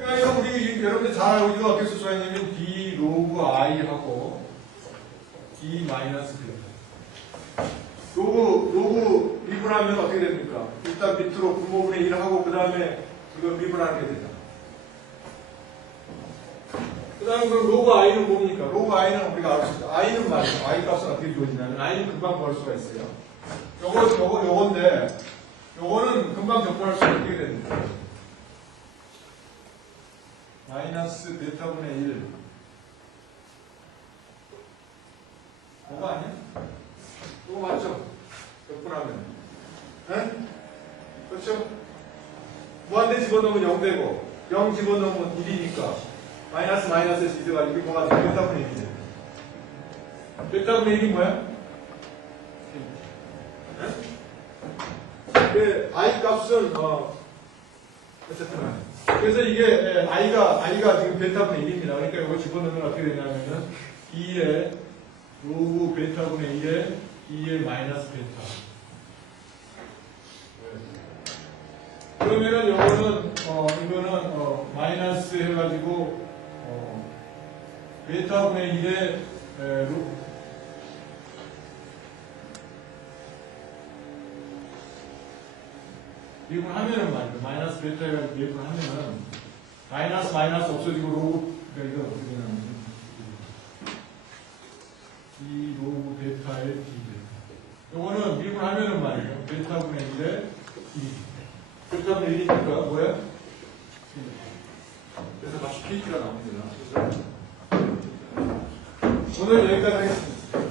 그러니까 우리 여러분들 잘 알고 있는 어떻게 수소했냐면 d 로그 i하고 d 마이너스 베타. 로그 미분하면 어떻게 됩니까? 일단 밑으로 분모분의 1 하고 그 다음에 이거 미분하는 게 되잖아. 그 다음에 그럼 로그 i는 뭡니까? 로그 i는 우리가 알 수 있다. i는 말이야. i 값은 어떻게 주어지냐면 i는 금방 구할 수가 있어요. 요건데 요거는 금방 접근할 수 있게 됩니다. 마이너스 베타분의 1 뭐가 아니야? 이거 맞죠? 접근하면 네? 그렇죠? 무한대 집어넣으면 0 되고 0 집어넣으면 1이니까 마이너스 마이너스에서 이제가지고 이거 뭐가 돼? 베타분의 1이죠. 베타분의 1이 뭐야? 네? i 값은 어쨌든 그래서 이게 i가 지금 베타분의 1입니다. 그러니까 이거 집어넣으면 어떻게 되냐면은 2의 로그 베타분의 1에 2의 마이너스 베타. 그러면은 이거는 마이너스 해가지고 베타분의 1에 미분하면은 말이죠. 마이너스 베타가 미분하면은 마이너스 없어지고 로그 그러니까 이거 어떻게 되냐면 이 로그 베타의 d 베타. 요거는 미분하면은 말이죠. 베타분의 1에 2. 베타분의 1이니까 뭐야? 그래서 마치 KT가 나옵니다. 오늘 여기까지 하겠습니다.